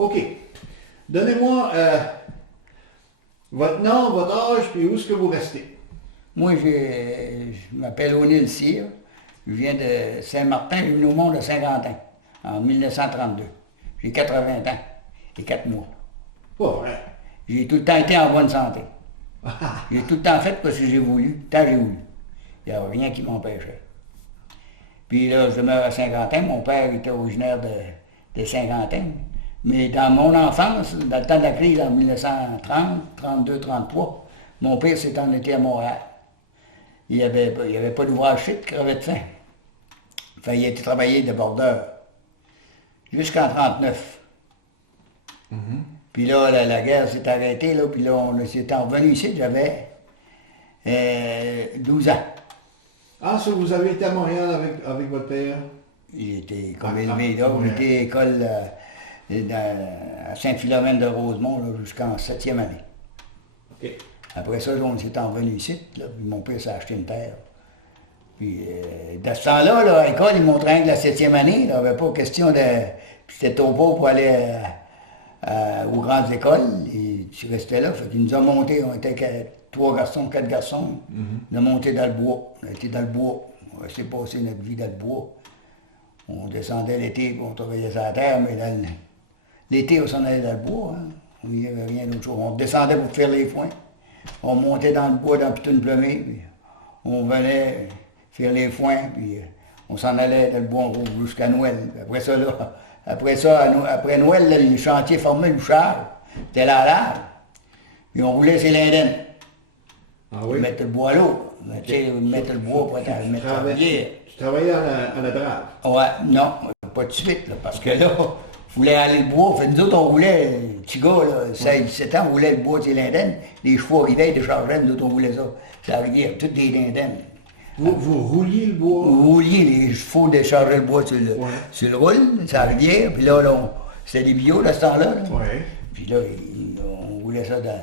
OK. Donnez-moi votre nom, votre âge, puis où est-ce que vous restez? Moi, je m'appelle O'Neill Cyr. Je viens de Saint-Martin, je suis venu au monde de Saint-Quentin en 1932. J'ai 80 ans et 4 mois. Pas vrai. J'ai tout le temps été en bonne santé. J'ai tout le temps fait parce que j'ai voulu, tant j'ai voulu. Il n'y a rien qui m'empêchait. Puis là, je demeure à Saint-Quentin. Mon père était originaire de Saint-Quentin. Mais dans mon enfance, dans le temps de la crise en 1930, 32, 33, mon père s'est en été à Montréal. Il n'y avait pas d'ouvrage chic, il crevait de faim. Enfin, il a été travaillé de bordeur jusqu'en 1939. Puis là, la guerre s'est arrêtée, là, puis là, on s'est revenu ici, j'avais 12 ans. Ah, ça, vous avez été à Montréal avec votre père? J'ai été comme élevé là, j'ai été à l'école à Saint-Philomène de Rosemont là, jusqu'en 7e année. OK. Après ça, on s'est revenu ici, là, puis mon père s'est acheté une terre. Puis, dans ce temps-là, là, à l'école, ils montraient que la 7e année, il n'y avait pas question de... Puis c'était trop pauvre pour aller aux grandes écoles, et tu restais là. Fait qu'ils nous ont monté, on était 3 garçons, 4 garçons, on a monté dans le bois. On a été dans le bois, on a laissé passer notre vie dans le bois. On descendait l'été, puis on travaillait sur la terre, mais l'été, on s'en allait dans le bois. Hein. Il n'y avait rien d'autre chose. On descendait pour faire les foins. On montait dans le bois, dans Pitoune Plumée, puis on venait faire les foins, puis on s'en allait dans le bois jusqu'à Noël. Après ça, après Noël, là, le chantier formait le char, c'était la lave, puis on roulait ses lindens. Ah oui? Mettre le bois à l'eau, mettre le bois pour mettre la rivière. Tu travaillais à la drave? Ouais, non, pas de suite, là, parce que là, je voulais aller le bois. Fait, nous autres, on roulait, petit gars, là, 16-17 ans, on roulait le bois de ses lindens. Les chevaux arrivaient, ils déchargeaient, nous autres, on roulait ça. Ça rivière, toutes des lindens. Vous rouliez le bois? Vous rouliez, les chevaux déchargeaient le bois sur le roule, ça rivière. Puis là, c'était des bio, à ce temps-là. Là. Ouais. Puis là, on roulait ça dans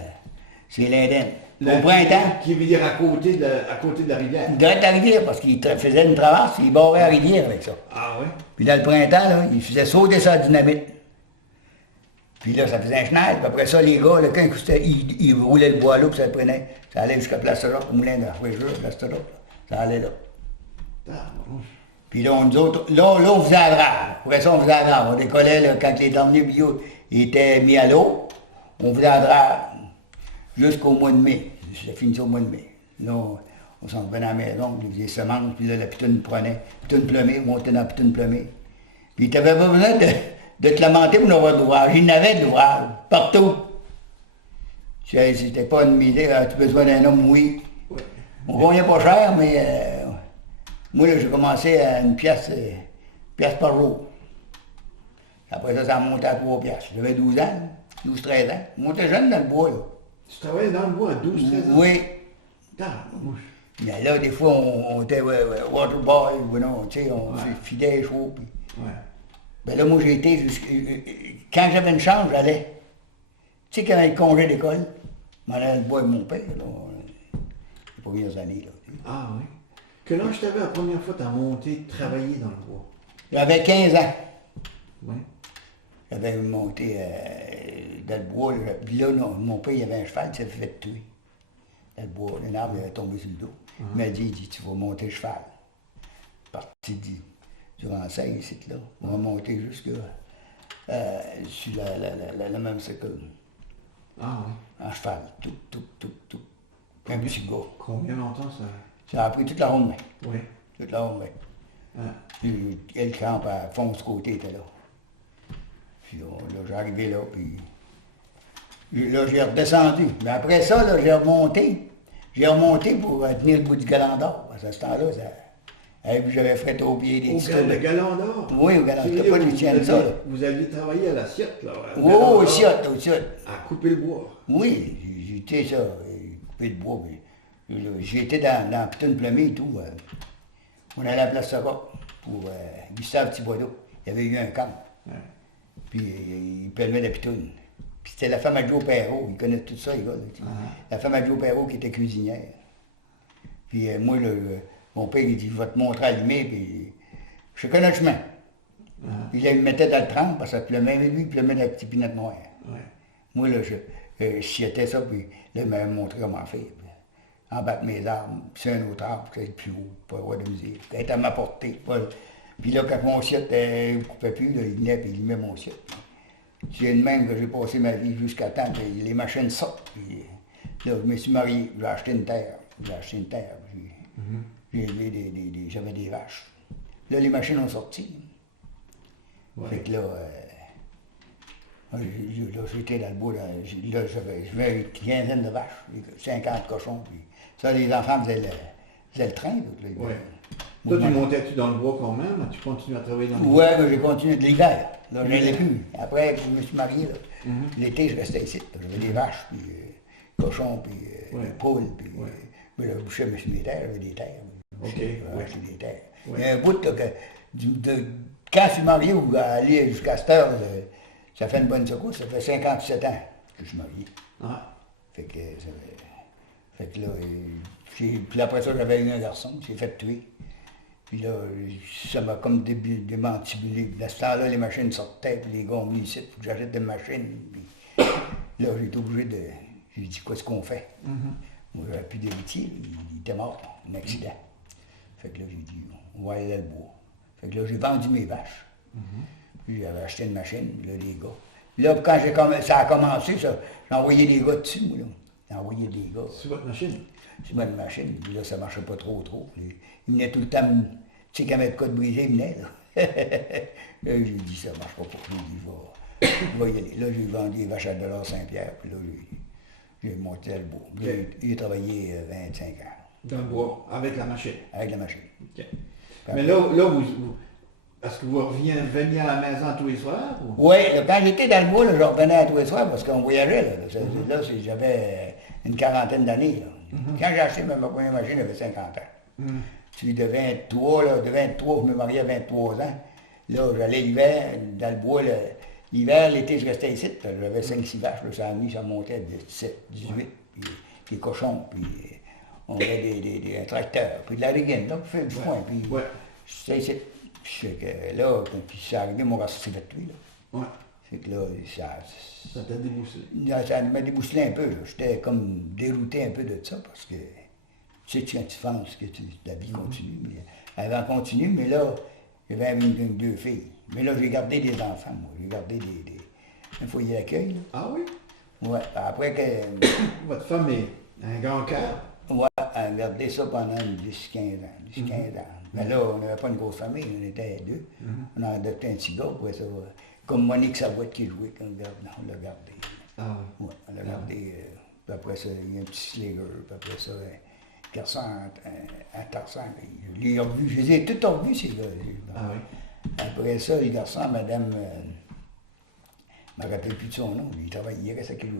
ces lindens. Au printemps. Qui veut dire à côté de la rivière? Direct à la rivière, parce qu'il faisait une traverse, il barrait la rivière avec ça. Ah oui? Puis dans le printemps, là, il faisait sauter ça à dynamite. Puis là, ça faisait un chenal. Puis après ça, les gars, là, quand ils roulaient le bois là, puis ça prenait, ça allait jusqu'à Place Rock, au moulin de la Fouéjure, Place Rock. Ça allait là. Ah, bon. Puis là, nous autres, là, on faisait la drave. Après ça, on faisait la drave. On décollait, là, quand les derniers bio étaient mis à l'eau, on faisait la drave jusqu'au mois de mai. Ça finissait au mois de mai. Là, on s'en revenait à la maison, on faisait semences, puis là, la pitoune prenait. Pitoune Plumée, on montait dans la pitoune Plumée. Puis tu n'avais pas besoin de te lamenter pour avoir de l'ouvrage. Il y en avait de l'ouvrage, partout. C'était pas une misère, as-tu besoin d'un homme? Oui. Ouais. On gagnait pas cher, mais moi, là, j'ai commencé à une pièce par jour. Après ça a monté à 3 piastres. J'avais 12 ans, 12-13 ans. Je montais jeune dans le bois, là. Tu travaillais dans le bois à 12-13 ans? Oui. Tabarnouche. Mais là, des fois, on était waterboy, tu sais, on filait les chevaux. Puis... Ouais. Ben là, moi, j'ai été quand j'avais une chance, j'allais. Tu sais, quand j'avais le congé d'école, je m'en allais dans le bois avec mon père, là. Les premières années, là. Ah oui? Quel âge t'avais la première fois que t'as monté travailler dans le bois? J'avais 15 ans. Oui. J'avais monté dans le bois. Là. Puis là, non, mon père, il avait un cheval, il s'est fait tuer. Dans le bois, un arbre, il est tombé sur le dos. Il m'a dit, tu vas monter le cheval. Parti durant ça, ici, là. On va monter jusque sur la même sécule. Ah oui? En cheval, tout. Un petit gars. Combien longtemps ça? Ça a pris toute la ronde main. Oui. Toute la ronde main. Ah. Puis, elle campe à Fonce Côté était là. Puis là, j'arrivais là, puis là, j'ai redescendu. Mais après ça, là, j'ai remonté. J'ai remonté pour tenir le bout du galant d'or. Parce qu'à ce temps-là, j'avais fait au pied des petits. Le galant d'or? Oui, au galant d'or. C'était pas du tien de ça, là. Vous aviez travaillé à l'assiette, là? Oui, au ciotte. À couper le bois? Oui, j'étais ça, couper le bois. J'étais dans Pitoune Plumée et tout. On allait à la Place Rock pour Gustave Thibodeau. Il y avait eu un camp. Ouais. Puis il pelmait la pitoune. Puis c'était la femme à Joe Perrault, ils connaissent tout ça, les gars. La femme à Joe Perrault qui était cuisinière. Puis moi, mon père, il dit, je vais te montrer à allumer, puis je connais le chemin. Puis là, il me mettait dans le 30 parce que ça pleumait, mais lui, il pleumait dans la petite pinette noire. Ouais. Moi, là, je sciétais ça, puis là, il m'avait montré comment faire. Puis, en battre mes armes, puis c'est un autre arbre, puis c'est plus haut, pas avoir de musique. Être à ma portée. Puis là, quand mon sciette ne coupait plus, là, il venait puis il met mon sciette. C'est de même que j'ai passé ma vie jusqu'à temps que les machines sortent. Puis, là, je me suis marié, j'ai acheté une terre. J'avais des vaches. Là, les machines ont sorti. Ouais. Fait que là, j'étais dans le bois, là, j'avais une quinzaine de vaches, 50 cochons, puis ça, les enfants faisaient le train. Donc, là, Ouais. Toi, tu montais-tu dans le bois quand même? Tu continues à travailler dans le bois? Ouais, mais j'ai continué de l'hiver. Là, je n'allais plus. Après, je me suis marié, là. L'été, je restais ici. J'avais des vaches, puis cochons, puis poules, puis... Mais là, je bouchais mes terres, j'avais des terres. J'avais acheté des terres. Il y a un bout, là, quand je suis marié ou à aller jusqu'à cette heure, ça fait une bonne secousse, ça fait 57 ans que je suis marié. Ah. Fait que là, puis après ça, j'avais eu un garçon, il s'est fait tuer. Puis là, ça m'a comme démantibulé. À ce temps-là, les machines sortaient, puis les gars ont mis ici, il faut que j'achète des machines. Puis là, j'ai été obligé de... J'ai dit, qu'est-ce qu'on fait? Moi, j'avais plus d'héritier, il était mort, un accident. Fait que là, j'ai dit, on va aller dans le bois. Fait que là, j'ai vendu mes vaches. Puis j'avais acheté une machine, là, les gars. Puis là, quand ça a commencé, ça, j'ai envoyé des gars dessus, moi, là. J'ai envoyé des gars. Sur votre machine? Sur ma machine. Puis là, ça marchait pas trop. Il venait tout le temps, tu sais, quand il y avait de quoi de briser, il venait, là. Là, j'ai dit, ça marche pas pour lui, je vais y aller. Là, j'ai vendu les vaches à $ Saint-Pierre, puis là, j'ai monté dans le bois. Puis là, il a travaillé 25 ans. Dans le bois, avec la machine? Avec la machine. OK. Mais là est-ce que vous veniez à la maison tous les soirs? Oui, quand j'étais dans le bois, là, je revenais à tous les soirs parce qu'on voyageait. Là, j'avais une quarantaine d'années. Quand j'ai acheté ma première machine, j'avais 50 ans. Puis de 23, je me mariais à 23 ans. Là, j'allais l'hiver, dans le bois. L'hiver, l'été, je restais ici. J'avais 5-6 vaches. Là, ça a mis, ça montait à 17, 18. Puis des cochons, puis on avait un tracteur, puis de la riguine, là, pour faire du foin. Puis c'était ici. Fait que là, quand c'est arrivé, mon garçon s'est fait tuer, là. Fait que là, ça t'a débousselé? Ça m'a débousselé un peu, là. J'étais comme dérouté un peu de ça, parce que, tu sais, quand tu penses que la vie continue, mais elle va continuer, mais là, j'avais deux filles. Mais là, j'ai gardé des enfants, moi. J'ai gardé un foyer d'accueil, là. Ah oui? Ouais, après que... Votre femme est un grand cœur? Ouais, elle a gardé ça pendant 10-15 ans. Mais là, on n'avait pas une grosse famille, on était deux. On a adopté un petit gars, ouais, ça, comme Monique Savoie qui jouait, on l'a gardé. Ah oui? Ouais, on l'a gardé. Puis après ça, il y a un petit Slager, puis après ça, un garçon à Tarsan. Je les ai tous revus, ces gars. Ah oui? Après ça, les garçons, madame, je ne me rappelle plus de son nom, il travaillait, il restait avec lui.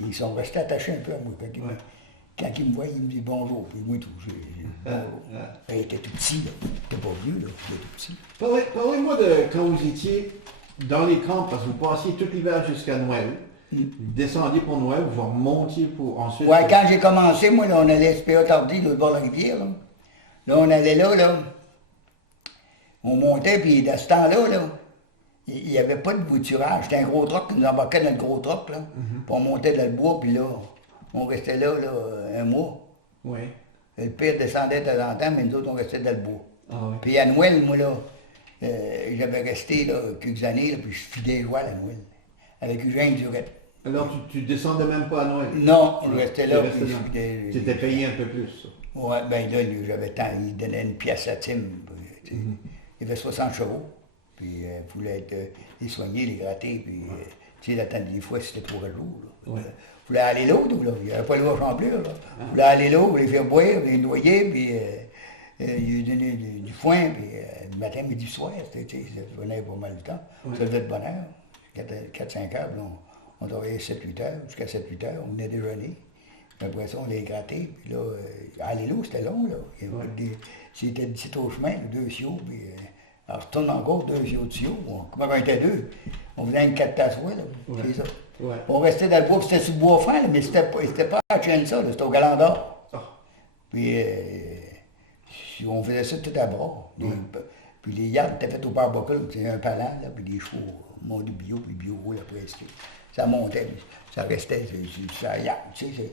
Ils sont restés attachés un peu à moi. Quand il me voit, il me dit bonjour, puis moi tout. Il était tout petit, là. Il n'était pas vieux, là. Il était tout petit. Parlez-moi de quand vous étiez dans les camps, parce que vous passiez tout l'hiver jusqu'à Noël. Vous descendiez pour Noël, vous remontiez pour ensuite... Ouais, quand j'ai commencé, moi, là, on allait à SPA Tardy, de bord de la rivière, là. Là, on allait là. On montait, puis dans ce temps-là, là, il n'y avait pas de bouturage. C'était un gros troc qui nous embarquait dans le gros troc, là. Puis on montait dans le bois, puis là, on restait là, un mois. Oui. Le père descendait de temps en temps, mais nous autres, on restait dans le bois. Ah oui. Puis à Noël, moi, là, j'avais resté là, quelques années, là, puis je fidais jouer à Noël, avec Eugène Durette. Alors, tu descendais même pas à Noël? Non, je restais là, puis je fidais... Tu étais payé un peu plus, ça? Oui, bien là, j'avais tant, il donnait une pièce à Tim. Il avait 60 chevaux, puis il voulait les soigner, les gratter, puis tu sais, l'attendre des fois, c'était 3 jours. Il voulait aller l'eau, là. Il n'y avait pas l'eau à champlure, là. Il voulait aller l'eau, les faire boire, les noyer, puis il lui donnait du foin, puis le matin, midi, soir, ça venait pas mal de temps. Ça devait être bonne heure. 4-5 heures, on travaillait 7-8 heures, jusqu'à 7-8 heures, on venait déjeuner. Puis après ça, on les grattait, puis là, aller l'eau, c'était long, là. C'était au chemin, 2 sioux, puis alors je tourne encore 2 sioux de sioux. Comment on était 2? On faisait une 4 tasses, là, c'est ça. Ouais. On restait dans le bois, puis c'était sur le bois fin, là, mais c'était pas à Chensa, c'était au Galandor. Puis on faisait ça tout à bras. Puis Puis les yards étaient faits au barbecue, c'est un palan, là, puis des chevaux, montés bio, puis bio roule après. Ça montait, puis ça restait, ça yard, tu sais,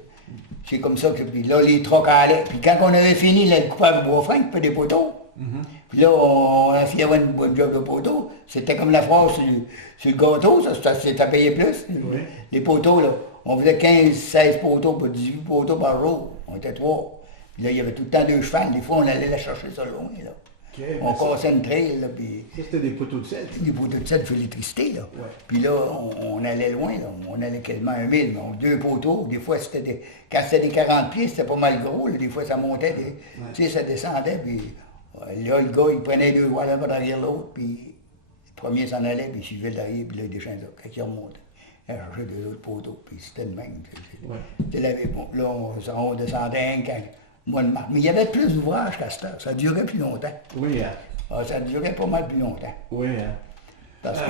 c'est comme ça que, puis là, les trocs allaient. Puis quand on avait fini le coupage de bois franc, puis des poteaux, puis là, on a fait une bonne job de poteaux, c'était comme la phrase sur le gâteau, ça payait plus. Oui. Les poteaux, là, on faisait 15, 16 poteaux, pas 18 poteaux par jour, on était 3. Puis là, il y avait tout le temps 2 chevals, des fois, on allait la chercher ça loin, là. Okay, on cassait une trail, là, puis... Ça, c'était des poteaux de sel. Des poteaux de sel sur l'électricité, là. Ouais. Puis là, on allait loin, là. On allait quasiment 1 000, donc 2 poteaux. Des fois, c'était des... Quand c'était des 40 pieds, c'était pas mal gros, là. Des fois, ça montait, tu sais, ça descendait, puis... Là, le gars, il prenait 2 voiles derrière l'autre, puis... Le premier s'en allait, puis il suivait le derrière, puis là, il descendait, quand il remontait. Il cherchait 2 autres poteaux, puis c'était le même. Bon, là, on descendait quand... Mois de mars. Mais il y avait plus d'ouvrages qu'à cette heure. Ça durait plus longtemps. Oui, hein. Ah, ça durait pas mal plus longtemps. Oui, hein. Parce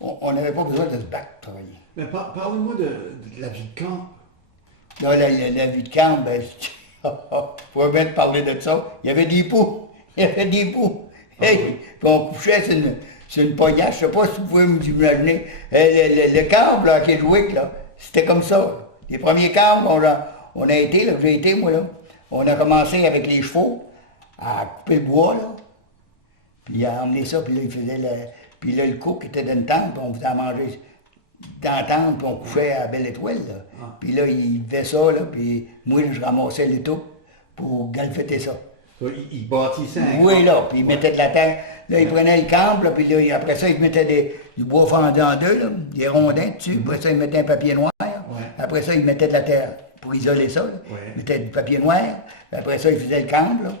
qu'on n'avait pas besoin de se battre pour travailler. Mais parlez-moi de la vie de camp. Là, la vie de camp, ben, faut bien te parler de ça. Il y avait des poux. Il y avait des poux. Hey, oui. Puis on couchait sur une poignard. Je sais pas si vous pouvez vous imaginer. Le camp, là, à Kedgewick, là, c'était comme ça. Les premiers camps, on a été, là, j'ai été, moi, là. On a commencé avec les chevaux à couper le bois, là. Puis à emmener ça, puis là, il faisait Puis là, le cook était dans une tente, puis on faisait à manger dans la tente, puis on couchait à Belle Étoile, là. Ah. Puis là, il faisait ça, là, puis moi, je ramassais le tout pour galfêter ça. Il bâtissait un Oui, camp. là, puis il mettait de la terre. Là, il prenait le camp, là, puis là, après ça, il mettait du bois fendu en deux, là, des rondins dessus. Après ça, il mettait un papier noir. Ouais. Après ça, il mettait de la terre pour isoler ça. Là. Ouais. Il mettait du papier noir. Puis après ça, il faisait le camp, là.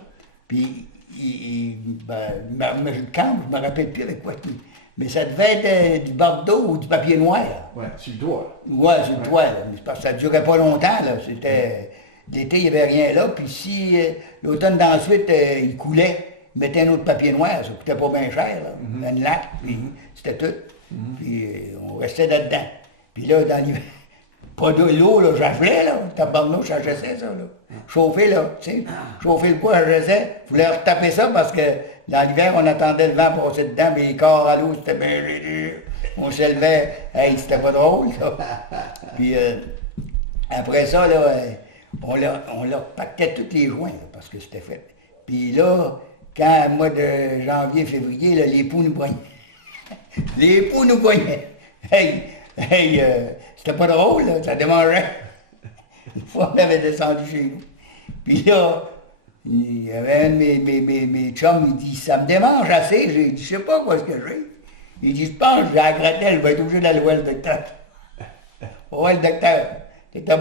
Puis, le camp, je me rappelle plus avec quoi. Mais ça devait être du bordeaux ou du papier noir. Oui, sur le doigt. Ouais, sur le toit, là. Parce que ça ne durait pas longtemps, là. C'était... L'été, il n'y avait rien là. Puis si l'automne d'ensuite, il coulait, il mettait un autre papier noir. Ça coûtait pas bien cher, là. Une latte, puis c'était tout. Puis on restait là-dedans. Puis là, dans l'hiver, pas de l'eau, là, j'afflais, là. Tabarnouche, j'achassais ça, là. Chauffer, là, tu sais. Chauffer le bois, j'achassais. Je voulais retaper ça parce que dans l'hiver, on attendait le vent passer dedans, mais les corps à l'eau, c'était bien... On se levait. Hey, c'était pas drôle, ça. Puis après ça, là... on leur pactait tous les joints, là, parce que c'était fait. Puis là, quand, le mois de janvier, février, là, les poux nous poignaient. Les poux nous poignaient. Hey, c'était pas drôle, là, ça démangeait. Une fois, on avait descendu chez nous. Puis là, il y avait un de mes chums, il dit, ça me démange assez. J'ai dit, je sais pas quoi ce que j'ai. Il dit, je pense que j'ai la gratelle, je vais être obligé d'aller voir le docteur. On va voir le docteur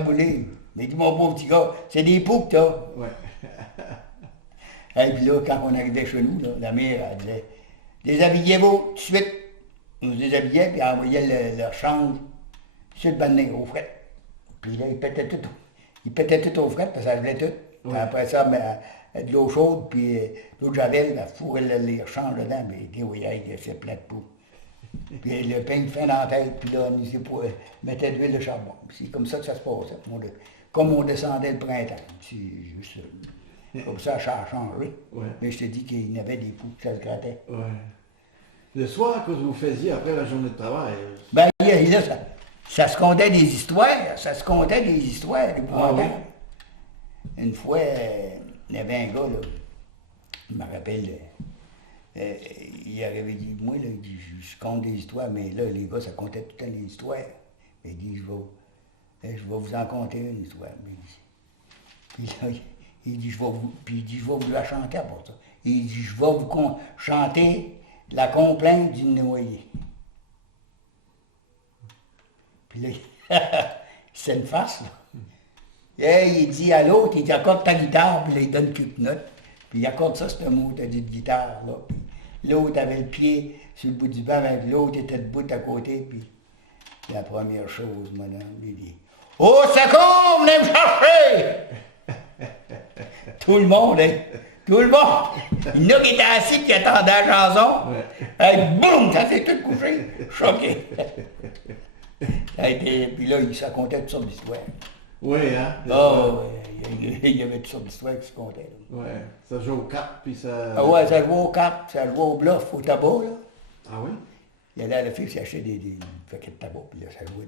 Boulay. Mais il dit, mon pauvre petit gars, c'est des poux que t'as. Ouais. Et puis là, quand on arrivait chez nous, là, la mère, elle disait, déshabillez-vous tout de suite. On se déshabillait, puis elle envoyait leur change sur le bannier, au fret. Puis là, il pétait tout au fret, parce que ça gelait tout. Puis après ça, de l'eau chaude, puis l'eau de javel, elle fourrait les rechanges dedans, mais il dit, oui, c'est plein de poux. Puis le pain fin dans la tête, puis là, on mettait de l'huile de charbon. C'est comme ça que ça se passait. Comme on descendait le printemps. C'est juste comme ça a changé. Ouais. Mais je te dis qu'il y avait des poux que ça se grattait. Ouais. Le soir, que vous faisiez après la journée de travail? Ben là, ça se contait des histoires. Ça se contait des histoires. Ah, oui. Une fois, il y avait un gars, là, je me rappelle, il avait dit, moi, là, il dit, je compte des histoires, mais là, les gars, ça comptait tout le temps des histoires. Il dit, je vais vous en conter une histoire. Puis là, il dit, je vais vous la chanter pour ça. Il dit, je vais vous chanter la complainte d'une noyée. Puis là, c'est une farce, là. Et il dit à l'autre, il dit, accorde ta guitare, puis là, il donne quelques notes. Puis il accorde ça, c'est un mot de guitare, là. Puis l'autre avait le pied sur le bout du banc, l'autre était debout à côté, puis la première chose, madame, il dit, « Au secours, venez me chercher! » Tout le monde, hein? Tout le monde! Il y en a qui étaient assis, qui attendaient la chanson. Ouais. Et boum, ça s'est tout couché. Choqué. Puis là, ça comptait toutes sortes d'histoires. Oui, hein? Oh, il y avait toutes sortes d'histoires qui se comptaient. Là. Ouais, ça joue aux cartes, puis ça... Ah ouais, ça jouait aux cartes, ça jouait au bluff, au tabac, là. Ah oui? Il allait à la fille s'acheter des paquets de tabac, puis là, ça jouait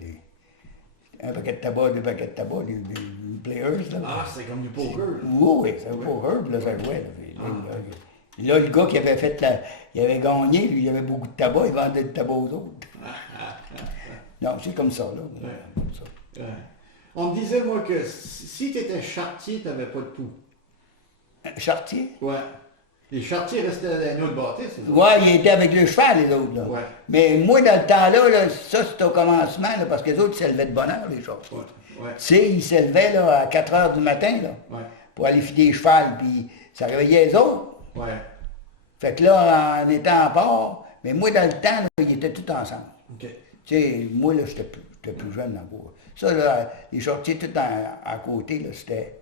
un paquet de tabac, deux paquets de tabac, des players, là. Ah, c'est comme du poker. Oui, c'est un poker, puis là, ça jouait, là. Là, le gars qui avait il avait gagné, lui, il avait beaucoup de tabac, il vendait du tabac aux autres. Non, c'est comme ça, là. Ouais. Comme ça. Ouais. On me disait, moi, que si tu étais charretier, tu n'avais pas de pouls. Chartier? Ouais. Les charretiers restaient à l'agneau de bâtisse, c'est ça? Ouais, il était avec le cheval, les autres, là. Ouais. Mais moi, dans le temps-là, là, ça, c'était au commencement, là, parce que les autres, ils s'élevaient de bonne heure, les charretiers. Ouais. Ouais. Tu sais, ils s'élevaient, là, à 4 heures du matin, là, Ouais. pour aller filer les chevals, puis ça réveillait les autres. Ouais. Fait que là, en étant à part, mais moi, dans le temps, là, ils étaient tous ensemble. OK. Tu sais, moi, là, j'étais plus jeune encore. Ça, là, les charretiers tout à côté, là, c'était...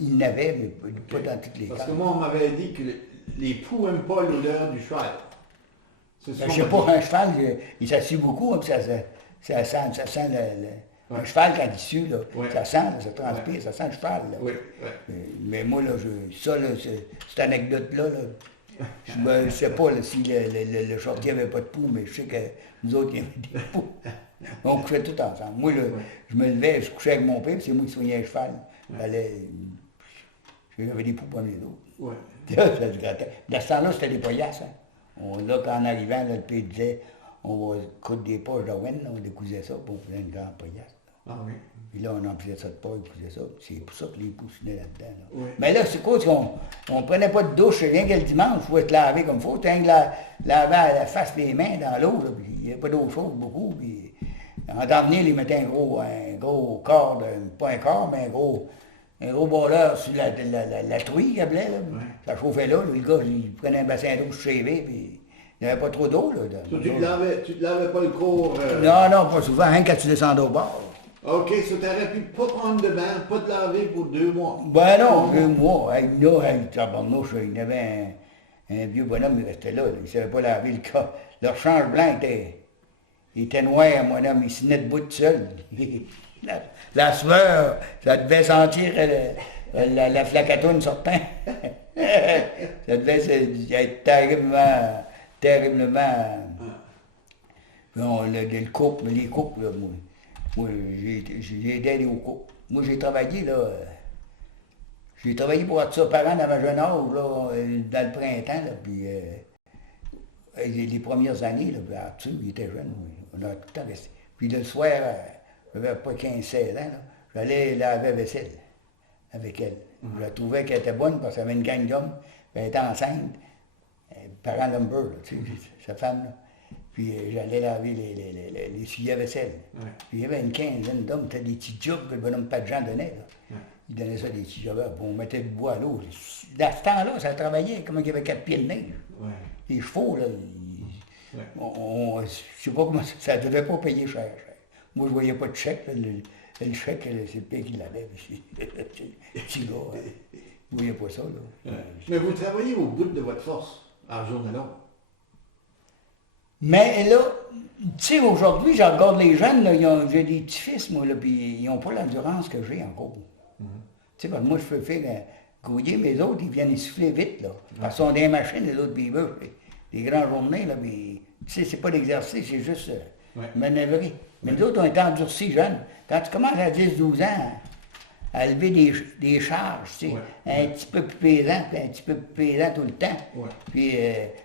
Ils n'avaient, mais pas dans toutes les Parce cases. que moi, on m'avait dit que les poux n'aiment pas l'odeur du cheval. C'est ce Ben, qu'on je sais m'a pas, dit. un cheval, il s'assied beaucoup, hein, puis ça sent Ouais. un cheval quand il sue, là, Ouais. ça sent, là, ça transpire, Ouais. ça sent le cheval. Là. Oui, oui. Mais moi, là, ça, là, cette anecdote-là, là, je ne sais pas là, si le charretier n'avait pas de poux, mais je sais que nous autres, il y avait des poux. On couchait tout ensemble. Moi, là, je me levais, je couchais avec mon père, puis c'est moi qui soignais le cheval. J'avais des poux comme les autres. Ouais. Là, ça se grattait. Dans ce temps-là, c'était des poilasses. Hein. Là, quand en arrivant, là, le père disait, on va coudre des poches de laine, on décousait ça, puis on faisait une grande poillasse. Ah oui. Puis là, on emplissait ça de poche, on faisait ça. C'est pour ça que les poux venaient là-dedans. Là. Oui. Mais là, c'est quoi? On ne prenait pas de douche, rien que le dimanche, il faut être lavé comme il faut. Tu laver la face et les mains dans l'eau, là, puis il n'y avait pas d'eau chaude beaucoup. Puis, en temps donné, ils mettaient un gros corps, pas un corps, mais un gros balleur sur la truie qu'il appelait. Là. Ouais. Ça chauffait là, le gars, il prenait un bassin d'eau chévé, puis il n'y avait pas trop d'eau. Là, Tu te lavais pas le corps? Non, pas souvent, rien quand tu descendais au bord. OK, ça t'aurais pu pas prendre de bain, pas te laver pour 2 mois. Ben non, 2 mois. Tabarnouche, il y avait un vieux bonhomme, il restait là. Il ne savait pas laver le cas. Leur change blanc était noir, mon homme. Il se tenait debout tout seul. La sueur, ça devait sentir la flacatoune sortant. Ça devait être terriblement... Non, les coupes, là, moi j'ai aidé aux coupes. Moi, j'ai travaillé, là... J'ai travaillé pour être ça parent dans ma jeune âge, là, dans le printemps, là, puis... les premières années, là, Arthur, il était jeune, on a tout le temps resté. Puis le soir, j'avais pas 15-16 ans, là, j'allais laver la vaisselle avec elle. Je la trouvais qu'elle était bonne parce qu'elle avait une gang d'hommes, puis elle était enceinte, parent Lumber, là, tu sais, sa femme, là. Puis j'allais laver les sujets à vaisselle. Ouais. Puis il y avait une quinzaine d'hommes, c'était des petits jobs que le bonhomme pas de gens donnait, là. Ouais. Il donnait ça des petits jobs, on mettait du bois à l'eau. Dans ce temps-là, ça travaillait comme il y avait 4 pieds de neige. Ouais. Les chevaux, là, Ouais. je sais pas comment ça ne devait pas payer cher. Moi, je voyais pas de chèque. Là, le chèque, c'est le père qui l'avait. Le petit gars, hein. Je voyais pas ça. Là. Ouais. Mais vous travaillez au bout de votre force, en journée longue. Mais là, tu sais, aujourd'hui, je regarde les jeunes, là, j'ai des petits-fils, moi, là, puis ils n'ont pas l'endurance que j'ai encore. Tu sais, parce que moi, je peux faire grouiller, mais les autres, ils viennent essouffler vite, là. Parce qu'ils sont des machines, les autres, puis ils veulent. Des grandes journées, là, puis, tu sais, c'est pas l'exercice, c'est juste manœuvrer. Mais nous autres, on est endurcis jeunes. Quand tu commences à 10-12 ans à lever des charges, tu sais, un petit peu plus pesant, puis un petit peu plus pesant tout le temps. Ouais. Puis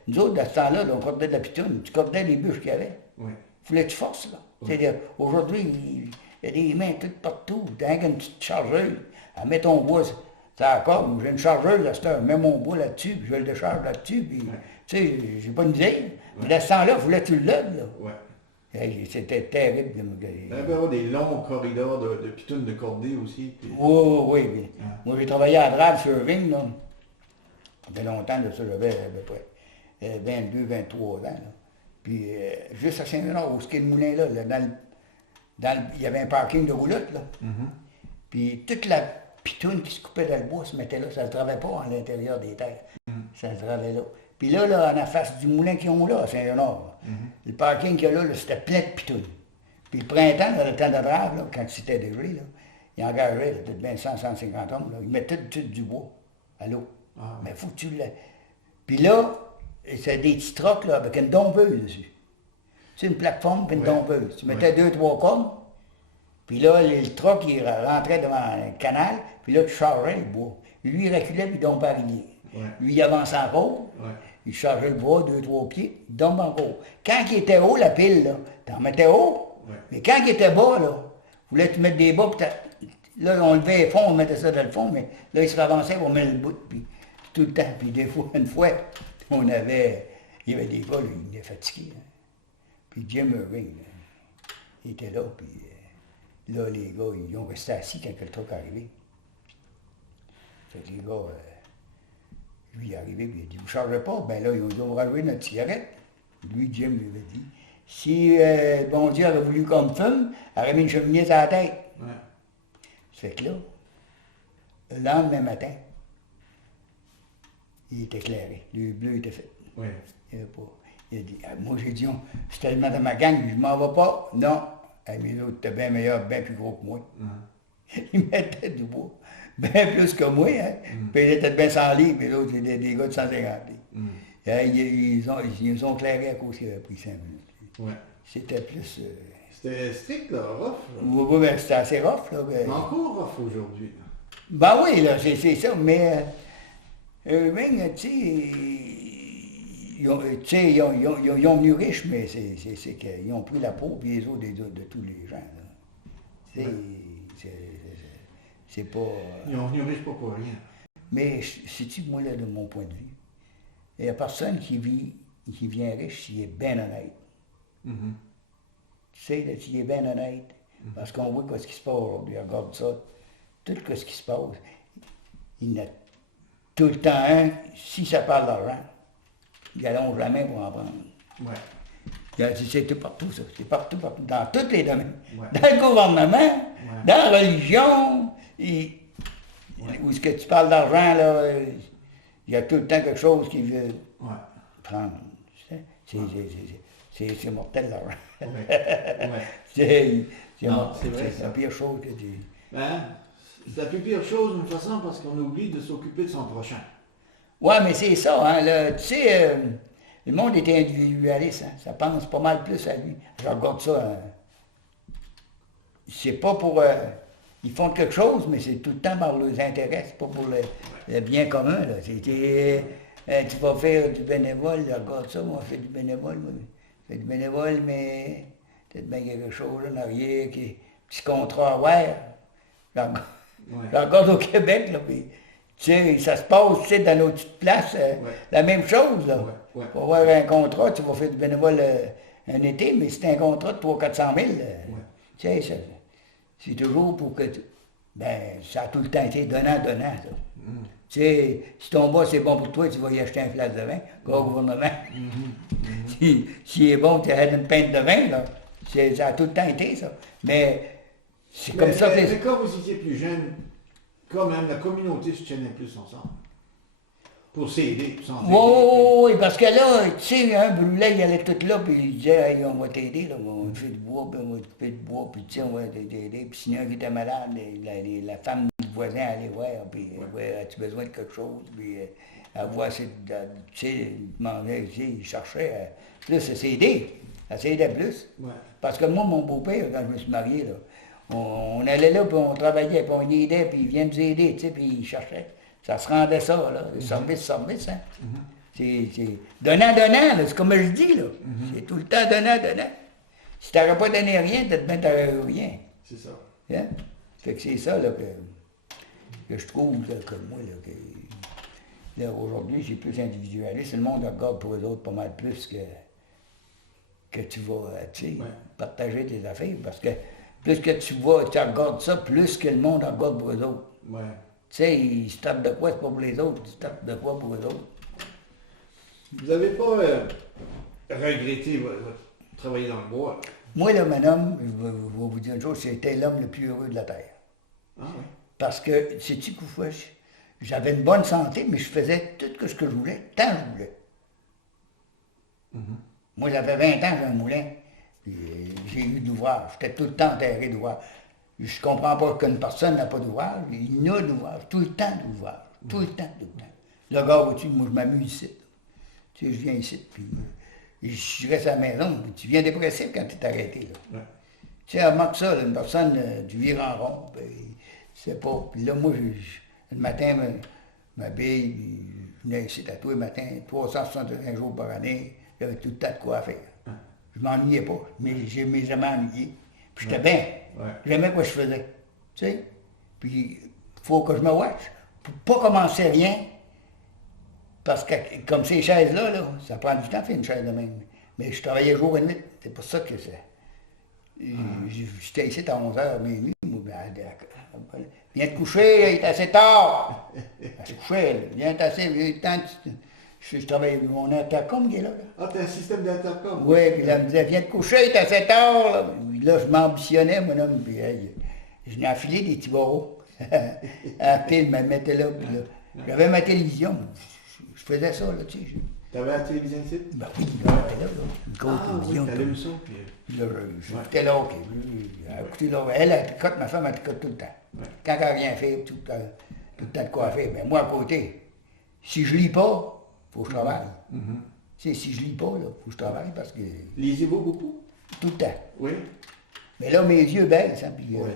nous autres, dans ce temps-là, on cordait de la pitoune, tu cordais les bûches qu'il y avait. Ouais. Il fallait que tu forces, là. C'est-à-dire, aujourd'hui, il y a des mains toutes partout, t'as une petite chargeuse, elle met ton bois, c'est encore, j'ai une chargeuse, là, je mets mon bois là-dessus, puis je le décharge là-dessus, puis, tu sais, j'ai pas une idée. Mais dans ce temps-là, il fallait que tu le lèves, là. Ouais. Hey, c'était terrible. Il y avait des longs corridors de pitounes de cordée aussi. Puis... Oui. Moi, j'ai travaillé à Drave sur Irving, là. Ça fait longtemps de ça, j'avais à peu près 22, 23 ans, là. Puis, juste à Saint-Léonard, où ce qu'est le moulin, là, il y avait un parking de roulotte, là. Puis, toute la pitoune qui se coupait dans le bois se mettait là, ça ne se travaillait pas à l'intérieur des terres. Ça se travaillait là. Puis là, en la face du moulin qu'ils ont là, à Saint-Léonard, le parking qu'il y a là, c'était plein de pitounes. Puis le printemps, dans le temps de Drave, là, quand c'était dégelé, là, il engageait peut-être bien 150 hommes, là. Ils mettaient tout du bois à l'eau. Ah, Mais faut que tu l'aies. Puis là, c'est des petits trocs là, avec une dompeuse dessus. C'est une plateforme puis une dompeuse. Tu mettais 2-3 cordes, puis là, le troc, il rentrait devant le canal, puis là, tu chargeais le bois. Lui, il reculait, puis il dompait à la rivière. Ouais. Lui, il avançait encore, il chargeait le bois, 2-3 pieds, il dompe encore. Quand il était haut, la pile, là, t'en mettais haut, mais quand il était bas, là, voulais te mettre des bas, puis là, on levait le fond, on mettait ça dans le fond, mais là, il se ravançait, on met le bout, puis tout le temps. Puis des fois, une fois, il y avait des gars, là, ils étaient fatigués. Hein. Puis Jim Murray, là, il était là, puis là, les gars, ils ont resté assis quand le truc est arrivé. Fait que les gars, lui, il est arrivé, puis il a dit, vous ne chargez pas? Ben là, ils ont dit, on va rallumer notre cigarette. Lui, Jim, lui avait dit, si bon Dieu aurait voulu qu'on me fume, il aurait mis une cheminée sur la tête. Ouais. Fait que là, le lendemain matin, il était éclairé. Le bleu était fait. Oui. Il a dit, moi j'ai dit, je suis tellement dans ma gang, je m'en vais pas. Non. Mais l'autre était bien meilleur, bien plus gros que moi. Il mettait du bois. Bien plus que moi, hein. Puis il était bien 100 livres, mais l'autre, c'était des gars de 150 livres. Ils ont éclairé à cause qu'il avait pris 5 minutes. Ouais. C'était plus... C'était strict, là, rough. Là. Oui, ben, c'était assez rough, là. Mais encore rough aujourd'hui. Ben oui, là, c'est ça, mais eux-mêmes, tu sais, ils ont venu riches, mais c'est qu'ils ont pris la peau, puis les autres de tous les gens, là. C'est pas... Ils ont venu riches pas pour rien. Mais, sais-tu, moi, là, de mon point de vue, il n'y a personne qui vient riche s'il est bien honnête. Tu sais, là, s'il est bien honnête, parce qu'on voit ce qui se passe aujourd'hui, regarde ça, tout ce qui se passe, il y en a tout le temps un, si ça parle d'argent, ils allongent la main pour en prendre. Ouais. C'est tout partout, ça. C'est partout, dans tous les domaines. Ouais. Dans le gouvernement, dans la religion, où est-ce que tu parles d'argent, là, il y a tout le temps quelque chose qui veut prendre. C'est mortel, l'argent. C'est la pire chose que tu... Ben, c'est la plus pire chose d'une façon parce qu'on oublie de s'occuper de son prochain. Oui, mais c'est ça, hein, là, tu sais, le monde est individualiste, hein, ça pense pas mal plus à lui. Je regarde ça, c'est pas pour... ils font quelque chose, mais c'est tout le temps par leurs intérêts, c'est pas pour le bien commun, là. Tu vas faire du bénévole, regarde ça, moi, je fais du bénévole, je fais du bénévole, mais peut-être bien quelque chose là, en arrière, petit contrat à je regarde au Québec, là, puis, tu sais, ça se passe, tu sais, dans nos petites places, la même chose, là. Tu vas avoir un contrat, tu vas faire du bénévole un été, mais c'est un contrat de 300 000-400 000. Tu sais, c'est toujours pour que ben, ça a tout le temps été donnant, ça. Tu sais, si ton boss c'est bon pour toi, tu vas y acheter un flasque de vin, au gouvernement. S'il est bon, tu as une pinte de vin, là. Ça a tout le temps été, ça. Mais c'est comme ça. Mais quand vous étiez plus jeune, quand même, la communauté se tenait plus ensemble. Pour s'aider, pour s'en aider. Oui, parce que là, tu sais, un brûlait, il allait tout là, puis il disait, hey, on va t'aider, là, on va te faire du bois, puis on va te faire du bois, puis tu sais, on va t'aider. Puis sinon, il était malade, la femme du voisin allait voir, puis as-tu besoin de quelque chose? Puis elle voit, tu sais, il demandait, il cherchait, plus à s'aider. Ça s'aidait plus. Parce que moi, mon beau-père, quand je me suis marié, là, on allait là, puis on travaillait, puis on aidait, puis il vient nous aider, tu sais, puis il cherchait. Ça se rendait ça, là, service, hein. C'est donnant, là, c'est comme je dis, là. C'est tout le temps donnant. Si tu n'aurais pas donné rien, peut-être bien tu n'aurais rien. C'est ça. Hein? Fait que c'est ça, là, que je trouve, là, comme moi, là, que là, aujourd'hui, c'est plus individualiste. Le monde regarde pour eux autres pas mal plus que tu vas, tu sais, partager tes affaires, parce que plus que tu regardes ça, plus que le monde regarde pour eux autres. Tu sais, ils se tapent de quoi, c'est pas pour les autres, ils se tapent de quoi pour eux autres. Vous n'avez pas regretté votre travailler dans le bois? Moi, là, mon homme, je vais vous dire une chose, c'était l'homme le plus heureux de la Terre. Ah oui? Parce que, sais-tu quoi, j'avais une bonne santé, mais je faisais tout ce que je voulais, tant que je voulais. Moi, j'avais 20 ans, j'ai un moulin, puis j'ai eu d'ouvrage, j'étais tout le temps enterré d'ouvrage. Je comprends pas qu'une personne n'a pas d'ouvrage. Il y a d'ouvrage, tout le temps d'ouvrage. Tout le temps. Le gars, vois-tu, moi, je m'amuse ici. Tu sais, je viens ici, puis je reste à la maison. Puis tu viens dépressif quand tu es arrêté, là. Ouais. Tu sais, remarque ça, là, une personne, tu vires en rond, puis c'est pas. Puis là, moi, le matin, m'habille, puis je venais ici à tous les matins, 361 jours par année, j'avais tout le temps de quoi faire. Je m'ennuyais pas, mais je m'ai jamais ennuyé. Puis j'étais bien. Ouais. J'aimais quoi je faisais. Tu sais? Puis il faut que je me watch. Pour pas commencer rien, parce que comme ces chaises-là, là, ça prend du temps de faire une chaise de même. Mais je travaillais jour et nuit. C'est pour ça que c'est. J'étais ici à 11h, minuit. Viens te coucher, là, il est assez tard. Elle se couchait, là. Viens t'asseoir, tant je travaille, mon intercom qui est là. Ah, t'as un système d'intercom? Oui, puis là, elle me disait, viens te coucher, il est assez tard. Là, puis là je m'ambitionnais, mon homme, puis je venais enfiler des petits barreaux. La pile me mettait là, puis là. J'avais ma télévision. Je faisais ça, là, tu sais. T'avais la télévision ici? Ben oui, j'étais là, une grosse télévision. T'allumes ça, puis... Puis là, j'écoutais là, ok. Écoutez là, elle tricote, ma femme, elle tricote tout le temps. Ouais. Quand elle n'a rien fait, tout le temps de quoi faire. Ben moi, à côté, si je lis pas, il faut que je travaille. Tu sais, si je lis pas, il faut que je travaille parce que Lisez-vous beaucoup? tout le temps. Oui. Mais là, mes yeux baissent, hein, puis Ouais.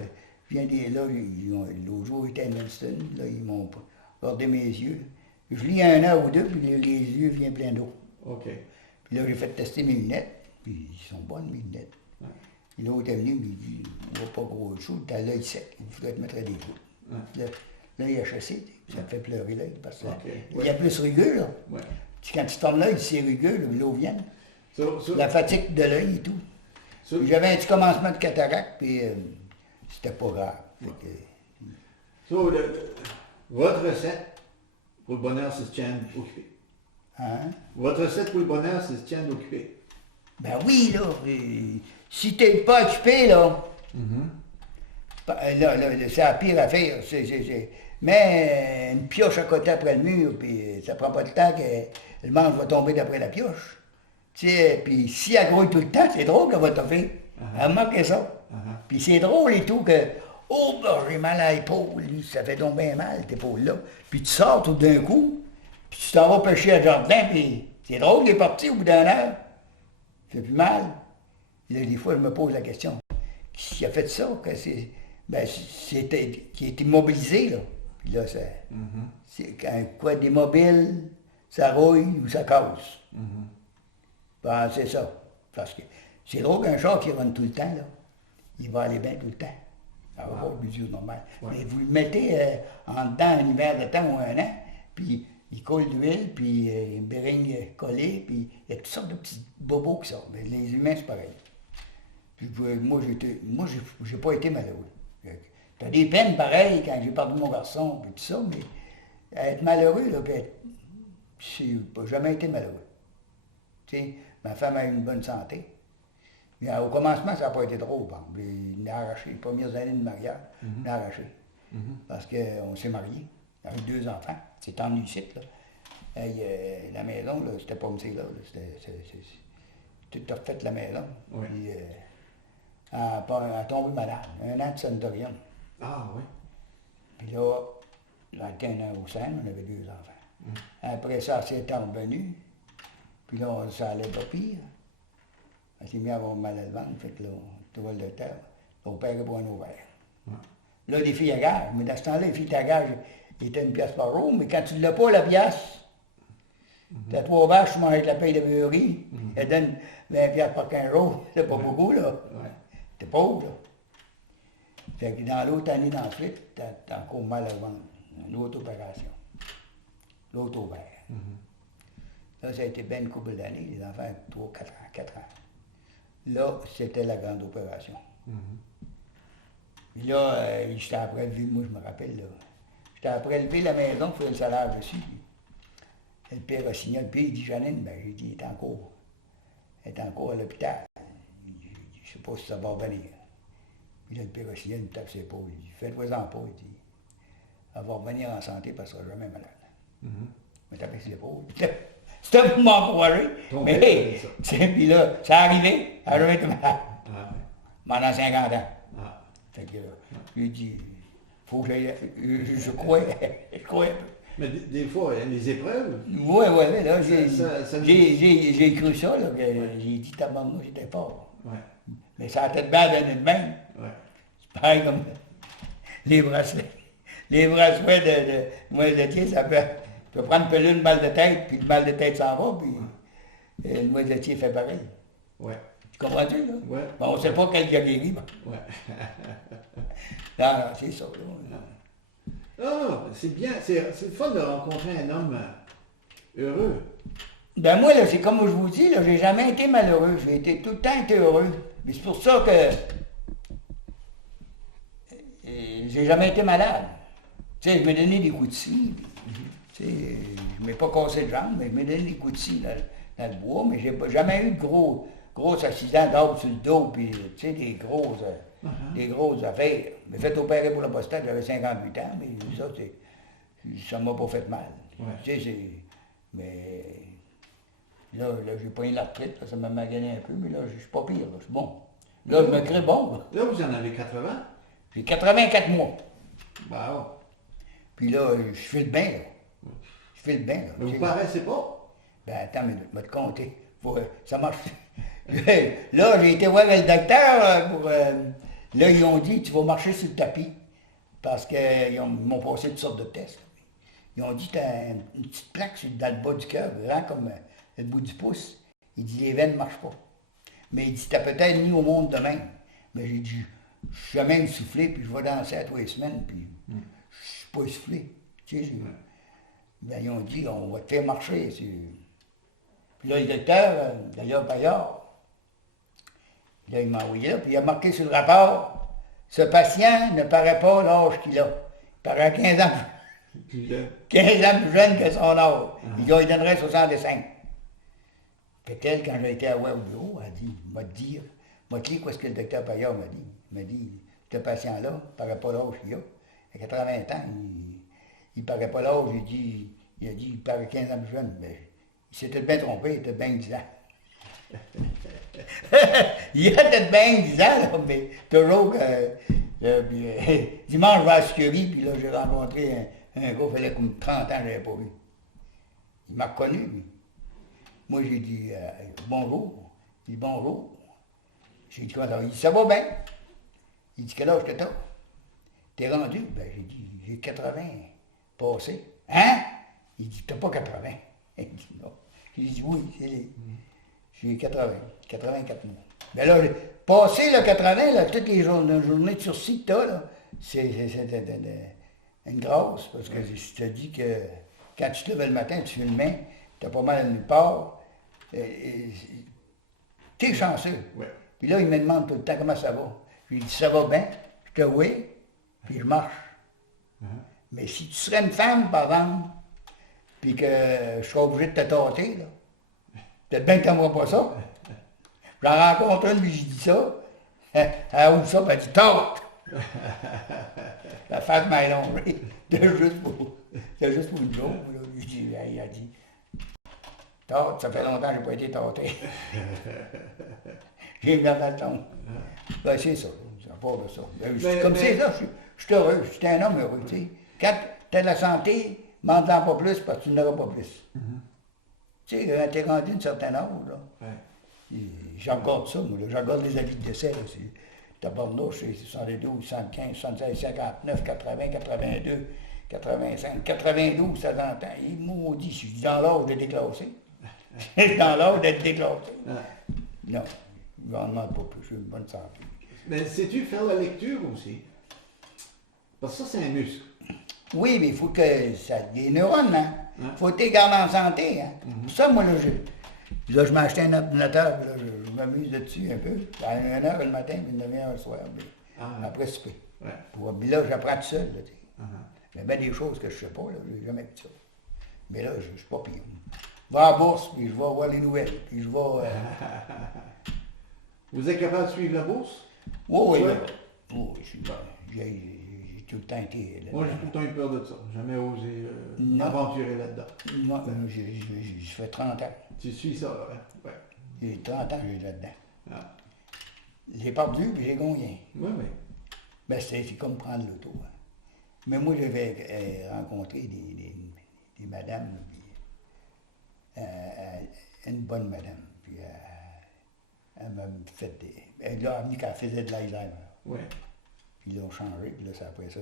je viens là, l'autre jour, j'étais à Milston, là, ils m'ont regardé mes yeux. Je lis 1 heure ou 2, puis les yeux viennent plein d'eau. OK. Puis là, j'ai fait tester mes lunettes, puis ils sont bonnes, mes lunettes. Ouais. Puis l'autre est venu, il me dit, on va pas gros chaud, t'as l'œil sec, il faudrait te mettre à des coups. Ouais. Là, il a chassé, ça me fait pleurer l'œil, parce que Ok. il y a plus rugueux, là. Ouais. Quand tu tournes l'œil, c'est rugueux, là, l'eau vient. So, La fatigue de l'œil et tout. so- Puis j'avais un petit commencement de cataracte, puis c'était pas grave. Fait que, so, votre recette pour le bonheur, c'est se tiendre occupé. hein? Votre recette pour le bonheur, c'est se tiendre occupé. Ben oui, là. Si t'es pas occupé, là, là, c'est la pire affaire. Mets une pioche à côté après le mur, puis ça prend pas de temps que le manche va tomber d'après la pioche. Tu sais, puis si elle grouille tout le temps, c'est drôle qu'elle va toffer. Elle manque ça. Puis c'est drôle et tout que, oh, ben, j'ai mal à l'épaule, lui, ça fait donc bien mal, cette épaule-là. Puis tu sors tout d'un coup, puis tu t'en vas pêcher à jardin, puis c'est drôle, il est parti au bout d'un heure. Ça fait plus mal. Là, des fois, je me pose la question, qui a fait ça? Que c'était qui est immobilisé, là. Puis là, c'est quand quoi démobile, ça rouille ou ça casse. Ben, c'est ça. Parce que c'est drôle qu'un char qui run tout le temps, là, il va aller bien tout le temps. Ça va pas au mesure normale. Ouais. Mais vous le mettez en dedans un hiver de temps ou un an, puis il colle d'huile, puis une bérigne collée, puis il y a toutes sortes de petits bobos qui sortent. Mais les humains, c'est pareil. Puis moi, j'ai pas été malheureux. T'as des peines pareilles quand j'ai perdu mon garçon, puis tout ça, mais être malheureux, là, j'ai jamais été malheureux. Tu sais, ma femme a eu une bonne santé. Mais au commencement, ça n'a pas été drôle, par exemple. Il a arraché les premières années de mariage, il a arraché. Parce qu'on s'est mariés, avec 2 enfants. C'est en ici, là. Et, la maison, là, c'était pas comme ça, là. Tout a refait la maison. Oui. Puis, elle a tombé malade, 1 an de sanatorium. Ah, oui. Puis là, dans le 15 ans au sein, on avait 2 enfants. Après ça, elle s'est revenue. Puis là, ça allait pas pire. Elle s'est mise à avoir mal à le ventre, fait que là, toile de terre, on père pour un ouvert. Là, les filles à gage, mais dans ce temps-là, les filles à gage étaient 1 pièce par jour, mais quand tu ne l'as pas, la pièce, tu as 3 vaches, tu manges avec la paille de beurrerie, elle donne 20 pièces par 15 jours, c'est pas beaucoup, là. Ouais. T'es pauvre, là. Fait que dans l'autre année d'ensuite, t'as encore mal à le ventre. Une autre opération. L'autre ouvert. Là, ça a été bien une couple d'années, les enfants, 3, 4 ans. Là, c'était la grande opération. Puis là, j'étais après lever, moi je me rappelle, là. J'étais après lever la maison, faire le salaire dessus. Et le père a signé le pied, il dit, Janine, ben j'ai dit, elle est encore à l'hôpital. Je ne sais pas si ça va revenir. Puis là, le père a signé, il me tape ses épaules. Il dit, faites-vous-en pas, il dit. Elle va revenir en santé parce qu'elle ne sera jamais malade. Il m'a tapé ses épaules. C'était pour m'encourager. Mais, puis là, ça arrivé, elle a jamais été malade. Ah, oui. Pendant 50 ans. Ah. Fait que, j'ai dit, faut que j'aille, je crois, je crois. Mais des fois, les épreuves. Oui, oui, là, ça j'ai cru ça, là, que j'ai dit, tabarnak, j'étais fort. Ouais. Mais ça a été bien donné de même. Ouais. C'est pareil comme les bracelets. Les bracelets de noisetier, ça peut. Tu vas prendre une balle de tête, puis le balle de tête s'en va, puis le noisetier fait pareil. Ouais. Tu comprends-tu, là? Ouais. Bon, on ne sait pas quel qui a guéri, bon. Ouais. Non, non, c'est ça, là. Ah, c'est bien, c'est le fun de rencontrer un homme heureux. Ben moi, là, c'est comme je vous dis, là, j'ai jamais été malheureux. J'ai été tout le temps été heureux. Mais c'est pour ça que j'ai jamais été malade. Tu sais, je m'ai donné des coups de scie. Tu sais, je ne m'ai pas cassé de jambe, mais je m'ai donné des coups de scie dans le bois, mais j'ai jamais eu de gros accidents d'arbre sur le dos, puis tu sais, des grosses affaires. Je m'ai fait opérer pour la prostate, j'avais 58 ans, mais ça m'a pas fait mal. Ouais. Tu sais, mais là j'ai pas eu la retraite, là, ça m'a magané un peu, mais là, je suis pas pire, là, je suis bon. Là, je me crée bon. Là, vous en avez 80? J'ai 84 mois. Wow. Puis là, je file bien, là. Je file bien, là. Mais vous paraissez pas? Ben attends, mais je vais te compter. Ça marche. Là, j'ai été voir le docteur pour. Là, ils ont dit, tu vas marcher sur le tapis. Parce qu'ils m'ont passé toutes sortes de tests. Ils ont dit, tu as une petite plaque dans le bas du cœur, grand comme le bout du pouce. Il dit, les veines ne marchent pas. Mais il dit, t'as peut-être mis au monde de même. Mais j'ai dit, je suis jamais essoufflé, puis je vais danser à tous les semaines, puis je suis pas essoufflé. Tu sais, ben, ils ont dit, on va te faire marcher. Puis là, le docteur, d'ailleurs Paillard, là, il m'a envoyé là, puis il a marqué sur le rapport, ce patient ne paraît pas l'âge qu'il a. Il paraît 15 ans plus jeune que son âge. Il donnerait 65. Peut-être, quand j'ai été à voir au bureau, elle a dit, m'a dit quoi ce que le docteur Paillard m'a dit. Il m'a dit, ce patient-là ne paraît pas l'âge qu'il a. À 80 ans, il ne paraît pas l'âge, il a dit, il paraît 15 ans plus jeune. Mais il s'était bien trompé, il était bien 10 ans. Il a peut-être bien 10 ans, là, mais toujours dimanche, je vais à la Sucurie, puis là, j'ai rencontré un gars, il fallait comme 30 ans, je ne l'avais pas vu. Il m'a reconnu, lui. Moi, j'ai dit bonjour. Il dit bonjour. J'ai dit quoi? Il dit ça va bien. Il dit quel âge que t'as? T'es rendu? Ben, j'ai dit j'ai 80 passé. Hein? Il dit t'as pas 80. Il dit non. J'ai dit oui, j'ai 84 mois. Ben là, passé le 80, là, toutes les journées de sursis que t'as, là, c'est une grâce, parce que je te dis que quand tu te lèves le matin, tu fais le main, t'as pas mal à nulle part. T'es chanceux. Ouais. Puis là, il me demande tout le temps comment ça va. Je lui dis ça va bien, je te vois, puis je marche. Mais si tu serais une femme, par exemple, puis que je serais obligé de te tâter, là, peut-être bien que t'aimerais pas ça. J'en rencontre une, puis je dis ça. Elle ouvre ça, puis elle dit tâte. La femme m'a élongé. C'est juste pour une joke. Là. Je dis, elle a dit. Tâte, ça fait longtemps que je n'ai pas été tâté. J'ai mis dans le ton. Ben, c'est ça. Ça part de ça. Comme c'est ça, je suis heureux. Je suis un homme heureux. Tu sais. Quand tu as de la santé, m'en-en pas plus parce que tu n'auras pas plus. Tu sais, quand tu es rendu un certain âge, là. J'ai encore ça, moi. J'ai encore les avis de décès. Tabarnouche, c'est 72, 75, 76, 59, 80, 82, 85, 92, ça s'entend. Il maudit, je suis dans l'âge de déclasser. Je suis dans l'âge d'être déclassé. Non, je n'en demande pas plus, j'ai une bonne santé. Mais sais-tu faire la lecture aussi? Parce que ça, c'est un muscle. Oui, mais il faut que ça. Des neurones, hein? Il faut que tu les gardes en santé, hein? Pour ça, moi, là, je m'ai acheté un ordinateur, puis là, je m'amuse dessus un peu. À 1h le matin, puis 9h le soir. Après souper. Puis là, j'apprends tout seul, là, tu sais. Il y a bien des choses que je ne sais pas, là, je n'ai jamais vu ça. Mais là, je ne suis pas pire. Je vais à la bourse, puis je vais voir les nouvelles, puis je vais... Vous êtes capable de suivre la bourse? Oui, oui, j'ai tout le temps été là-dedans. Moi, j'ai tout le temps eu peur de ça. Jamais osé aventurer là-dedans. Non, j'ai fait 30 ans. Tu suis ça, là, hein? Ouais. J'ai 30 ans que j'ai là-dedans. J'ai perdu, puis j'ai gagné. Oui, oui. Ben, c'est comme prendre l'auto. Hein. Mais moi, j'avais rencontré des madames, puis, une bonne madame, puis elle m'a fait des... Elle a amené qu'elle faisait de l'Alzheimer. Ouais. Puis ils l'ont changé, puis là, après ça...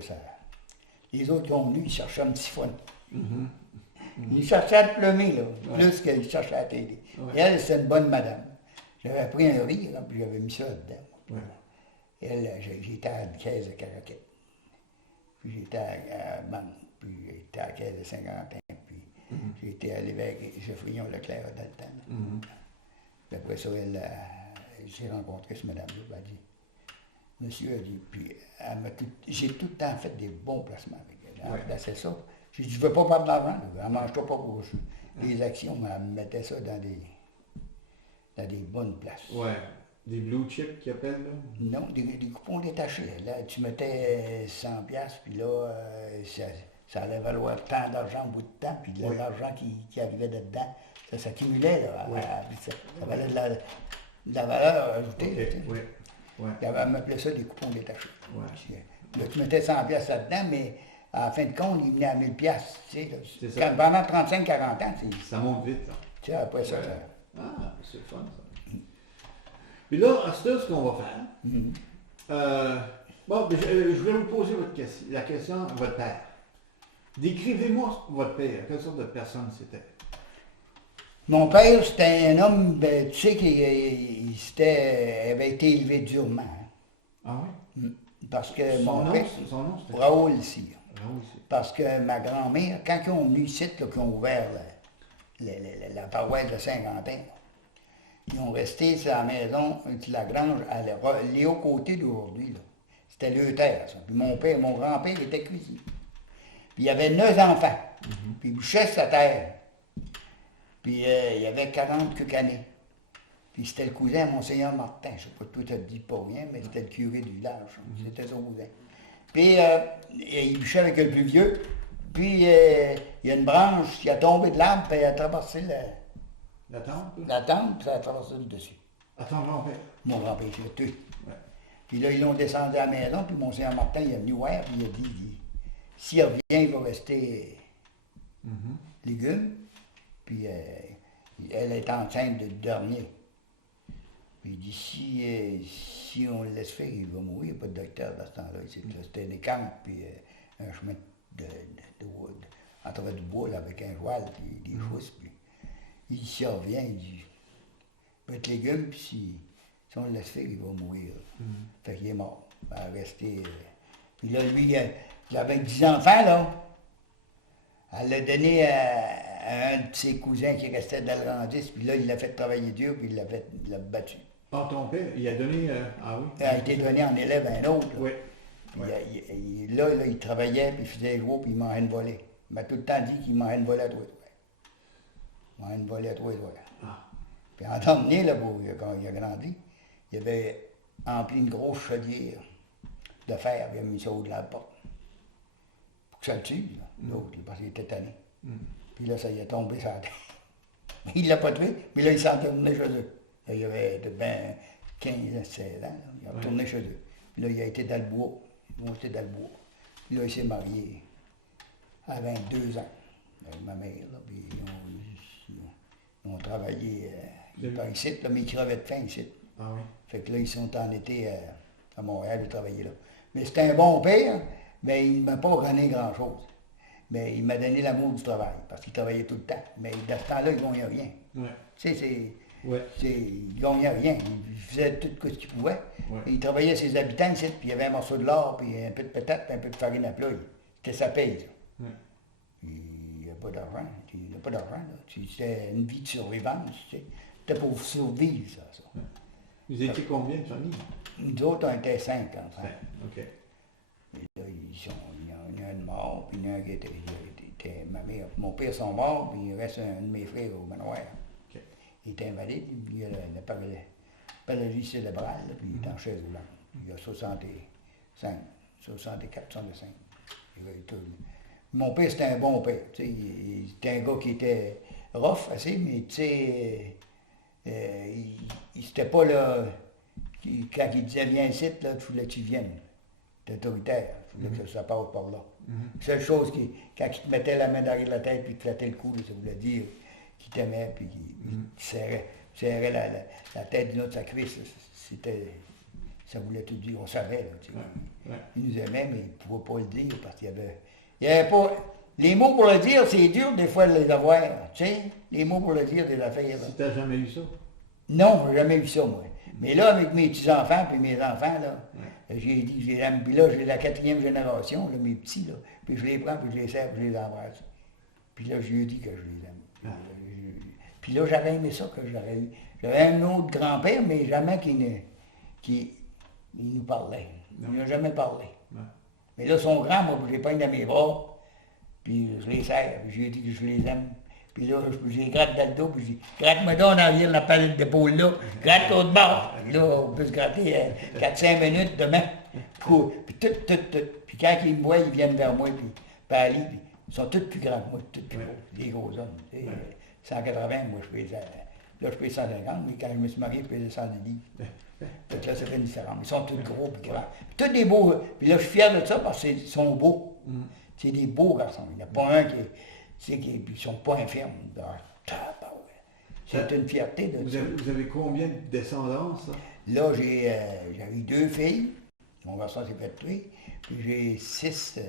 Les autres qui ont venu, ils cherchaient un petit fun. Ils cherchaient à te plumer, là, plus qu'ils cherchaient à t'aider. Et elle, c'est une bonne madame. J'avais pris un riz, là, puis j'avais mis ça dedans. Ouais. Elle, j'étais à la caisse de Caraquette. Puis j'étais à banque, puis j'étais à la caisse de Saint-Quentin, puis j'étais à l'évêque Geoffrion Leclerc dans le temps. Puis après ça, j'ai rencontré ce madame-là, elle a dit, monsieur a dit, puis j'ai tout le temps fait des bons placements avec elle. Elle me plaçait ça. J'ai dit, je ne veux pas perdre d'argent, elle ne mange pas pour les actions, mais elle me mettait ça dans des bonnes places. Ouais. Des blue chips qu'ils appellent, là? Non, des coupons détachés. Là, tu mettais 100$, puis là, ça allait valoir tant d'argent au bout de temps, puis là, l'argent qui arrivait dedans, ça s'accumulait, là. Ça valait de la valeur ajoutée. Okay. Oui. Ouais. Elle m'appelait ça des coupons détachés. Ouais. Là, tu mettais 100$ là-dedans, mais à la fin de compte, il venait à 1000$. Tu sais, là. C'est ça. Pendant 35-40 ans, ça monte vite, là. Tu sais, après ça. Ah, c'est le fun, ça. Puis là, à ce qu'on va faire, bon, je vais vous poser la question à votre père. Décrivez-moi votre père. Quelle sorte de personne c'était? Mon père, c'était un homme, ben, tu sais, qui avait été élevé durement. Hein. Ah oui? Parce que son mon père, nom, c'était? Raoul Cyr. Raoul Cyr. Parce que ma grand-mère, quand ils ont venu ici, là, qu'ils ont ouvert la paroisse de Saint-Quentin, ils ont resté sur la maison de la grange à Léo Côté d'aujourd'hui. C'était le terre, ça. Puis mon grand-père était cuisinier. Puis il y avait 9 enfants. Puis il bouchait sa terre. Puis il y avait 40 quelques années. Puis c'était le cousin à Monseigneur Martin. Je ne sais pas tout ça te dit pas rien, mais c'était le curé du village. C'était son cousin. Puis il bûchait avec le plus vieux. Puis il y a une branche qui a tombé de l'arbre, puis elle a traversé la tente? La tente, puis ça a traversé le dessus. À ton grand-père? Mon grand-père, c'est tout. Ouais. Puis là, ils l'ont descendu à la maison, puis Monseigneur Martin, il est venu voir, puis il a dit, s'il revient, il va rester légumes. Puis elle est enceinte de dernier. Puis il dit, si on le laisse faire, il va mourir. Il n'y a pas de docteur dans ce temps-là. C'était des camps, puis un chemin en travers du bois, là, avec un voile, puis des fousses. Puis il dit, s'il revient, il dit, peut être légumes, puis si on le laisse faire, il va mourir. Fait qu'il est mort. Il va rester. Puis là, lui, avec 10 enfants, là, elle l'a donné à un de ses cousins qui restait dans le Randis, puis là, il l'a fait travailler dur, puis il l'a battu. Ah, ton père, il a donné... ah oui? Il a été donné en élève à un autre. Là. Oui. Là, il travaillait, puis il faisait jouer, puis il mangeait une volée. Il m'a tout le temps dit qu'il mangeait une volée à toi. Il mangeait une volée à toi. Ah. Puis en temps donné, là, quand il a grandi, il avait empli une grosse chaudière de fer, il a mis ça au-delà de la porte. Pour que ça le tue, l'autre, parce qu'il était tanné. Puis là, ça y est tombé sur la tête. Il ne l'a pas tué, mais là, il s'est retourné chez eux. Là, il avait de ben 15, 16 ans, là. Il est retourné chez eux. Puis là, il a été dans le bois. Ils ont été dans le bois. Puis là, il s'est marié à 22 ans avec ma mère. Là. Puis ils ont travaillé par ici, là, mais ils crevaient de faim ici. Ah oui. Fait que là, ils sont en été à Montréal, ils travaillaient là. Mais c'était un bon père, mais il ne m'a pas donné grand-chose. Mais il m'a donné l'amour du travail, parce qu'il travaillait tout le temps. Mais dans ce temps-là, il ne gagnait rien. Ouais. Tu sais, Ouais. il ne gagnait rien. Il faisait tout ce qu'il pouvait. Ouais. Il travaillait ses habitants ici, puis il y avait un morceau de lard, puis un peu de patate, puis un peu de farine à plat. C'était sa paye, ça. Ouais. Il n'y a pas d'argent. Il n'y a pas d'argent, là. C'était une vie de survivance, tu sais. C'était pour survivre, ça. Ouais. Vous étiez combien de familles? Nous autres, on était 5 enfants. 5, OK. Et là, il y en a un de mort, puis il y en a un qui était ma mère. Mon père sont morts, puis il reste un de mes frères au manoir. OK. Il était invalide, puis il a la paralysie cérébrale, puis il est en chaise roulante. Il a 64, 65. Mon père, c'était un bon père. C'était un gars qui était rough assez, mais tu sais, il n'était pas là. Quand il disait viens ici, là, il fallait que tu viennes. C'est autoritaire. Il fallait que ça passe par là. Seule chose quand il te mettait la main derrière la tête puis il te flattait le cou, là, ça voulait dire qu'il t'aimait puis qu'il serrait la tête d'une autre sa cuisse. Ça voulait tout dire. On savait. Là, tu sais. Il nous aimait, mais il ne pouvait pas le dire parce qu'il y avait pas. Les mots pour le dire, c'est dur des fois de les avoir. Tu sais, les mots pour le dire des affaires. Si tu n'as jamais eu ça? Non, j'ai jamais eu ça, moi. Mais là, avec mes petits-enfants puis mes enfants, là, j'ai dit, puis là, j'ai la 4e génération, là, mes petits, là. Puis je les prends, puis je les serre, puis je les embrasse. Puis là, je lui ai dit que je les aime. Puis là, j'aurais aimé ça que j'aurais eu. J'avais un autre grand-père, mais jamais qui nous parlait. Il n'a jamais parlé. Mais là, son grand, moi, je les pogne dans mes bras, puis je les serre, puis je lui ai dit que je les aime. Puis là, je les gratte dans le dos, puis je dis, gratte-moi donc en arrière la palette d'épaule là, gratte l'autre bord. Puis là, on peut se gratter 4-5 minutes demain. Puis tout. Puis quand ils me voient, ils viennent vers moi, puis Ali, puis ils sont tous plus grands que moi, tous plus gros, des gros hommes. Tu sais, 180, moi, je pesais, là, je pèse 150, mais quand je me suis marié, je pesais 110 livres. Donc là, ça fait une différence. Ils sont tous gros, puis grands. Puis tous des beaux, puis là, je suis fier de ça parce qu'ils sont beaux. C'est des beaux garçons. Il n'y en a pas un qui ne sont pas infirmes. C'est une fierté de ça. Vous avez combien de descendances? Là, j'avais 2 filles. Mon garçon s'est fait tuer. Puis j'ai 6.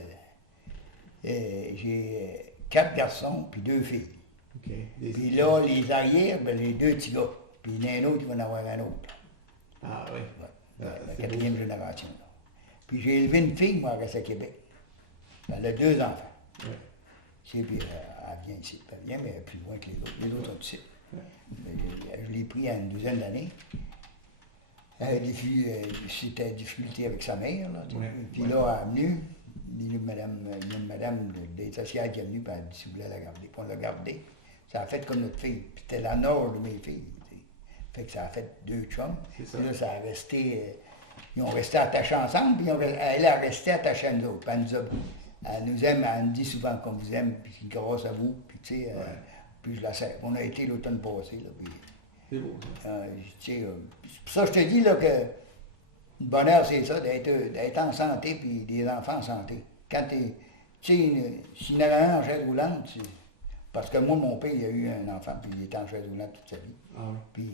J'ai 4 garçons, puis 2 filles. Okay. Puis là, les arrières, ben, les 2 petits gars. Puis il y en a un autre qui va en avoir un autre. Ah oui. Ouais, la 4e génération. Là. Puis j'ai élevé une fille, moi, à rester à Québec. Elle a 2 enfants. Oui. Puis elle vient ici. Elle vient, mais elle est plus loin que les autres. Les autres sont ici. Ouais. Je l'ai pris à une douzaine d'années. C'était difficulté avec sa mère. Là, ouais. Puis là, elle est venue. Il y a une madame des sociales qui est venue, puis elle a dit si vous voulez la garder. Puis on l'a gardée. Ça a fait comme notre fille. Puis c'était la nord de mes filles. T'sais. Fait que ça a fait 2 chums. Puis là, ça a resté. Ils ont resté attachés ensemble, puis elle a resté attachée à nous autres. Puis elle nous aime, elle nous dit souvent qu'on vous aime, puis grâce à vous, puis tu sais, puis je la sais. On a été l'automne passé, là, puis... C'est beau, pour ça, je te dis, là, que le bonheur, c'est ça, d'être en santé, puis des enfants en santé. Quand tu sais, s'il y en avait un en chaise roulante, parce que moi, mon père, il a eu un enfant, puis il était en chaise roulante toute sa vie. Ah oui. Puis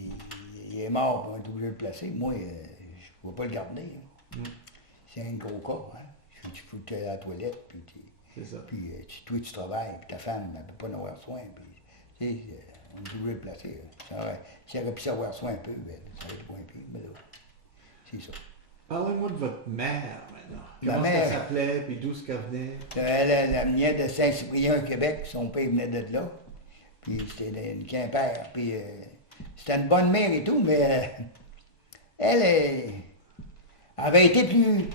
il est mort, puis on est obligé de le placer. Moi, je ne vais pas le garder. Hein. C'est un gros cas, hein. Tu faut que tu es à la toilette, puis toi, tu travailles, puis ta femme ne peut pas en avoir soin, puis, tu sais, on est obligé de le placer. Si elle aurait pu savoir soin un peu, ben, ça aurait été moins pire, mais là, c'est ça. Parlez-moi de votre mère, maintenant. Comment elle s'appelait, puis d'où ce qu'elle venait? Elle venait de Saint-Cyprien, au Québec, son père venait de là, puis c'était une Quimper, puis c'était une bonne mère et tout, mais elle avait été plus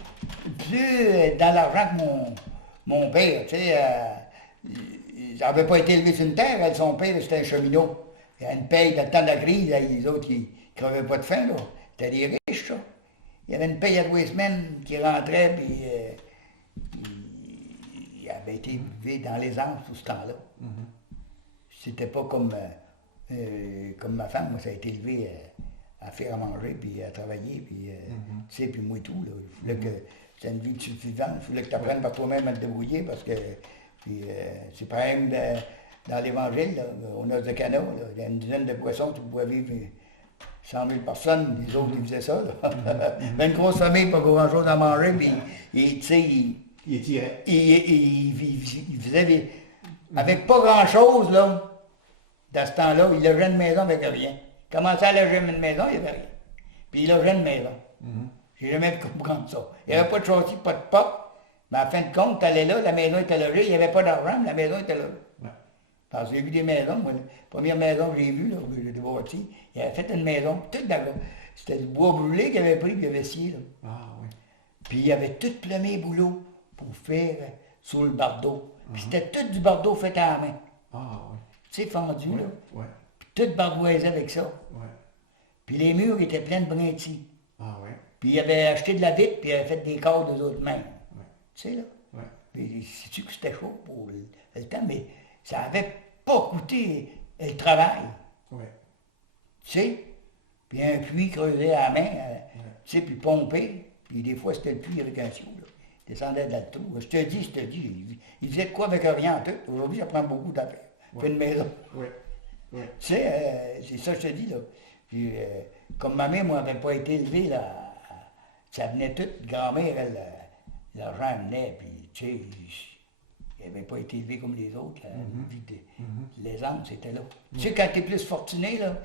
dans l'argent que mon père, tu sais. Elle n'avait pas été élevé sur une terre, son père, c'était un cheminot. Il y a une paye dans le temps de la crise, les autres qui ne crevaient pas de faim, là. C'était des riches, ça. Il y avait une paye à 2 semaines qui rentrait, puis il avait été élevé dans les Anses tout ce temps-là. C'était pas comme ma femme, moi, ça a été élevé à faire à manger, puis à travailler, puis tu sais, puis moi et tout, là. Il fallait que c'était une vie suffisante, il fallait que tu apprennes par toi-même à te débrouiller, parce que c'est pareil dans l'Évangile, là, on a de canaux, là, il y a une dizaine de poissons, tu pouvais vivre 100 000 personnes, les autres, ils faisaient ça, là. Mais une grosse famille, pas grand-chose à manger, puis tu sais, il tirait. Il faisait des... Avec pas grand-chose, là, dans ce temps-là, il logeait une maison avec rien. Il commençait à loger une maison, il n'y avait rien. Puis il logeait une maison. J'ai jamais pu comprendre ça. Il n'y avait pas de châssis, pas de porte. Mais à fin de compte, tu allais là, la maison était logée, il n'y avait pas d'argent, mais la maison était logée. Ouais. Parce que j'ai vu des maisons, moi, la première maison que j'ai vue, là, que j'ai bâtie, il avait fait une maison, toute d'accord. C'était du bois brûlé qu'il avait pris, puis il avait scié, là. Ah oui. Puis il avait tout plein boulot pour faire sur le bardeau. Puis c'était tout du bardeau fait à la main. Ah oui. Tu sais, fendu, là. Ouais. Puis tout barboisé avec ça. Ouais. Puis les murs étaient pleins de brintilles. Ah oui. Puis il avait acheté de la vitre, puis il avait fait des corps de autres mains. Tu sais, là. Ouais. Puis, sais-tu que c'était chaud pour le temps, mais ça n'avait pas coûté le travail. Ouais. Tu sais? Puis un puits creusé à la main, tu sais, puis pompé. Puis des fois, c'était le puits avec un sio, là. descendait de l'alto. Je te dis. Il faisait de quoi avec rien en tout. Aujourd'hui, ça prend beaucoup d'affaires. Fait une maison. Oui. Oui. Tu sais, c'est ça que je te dis, là. Puis, comme ma mère, moi, n'avait pas été élevée, là, ça venait tout. Grand-mère, elle, l'argent venait, puis, tu sais, elle n'avait pas été élevée comme les autres. La vie de l'aisance, c'était là. Tu sais, quand tu es plus fortuné, là,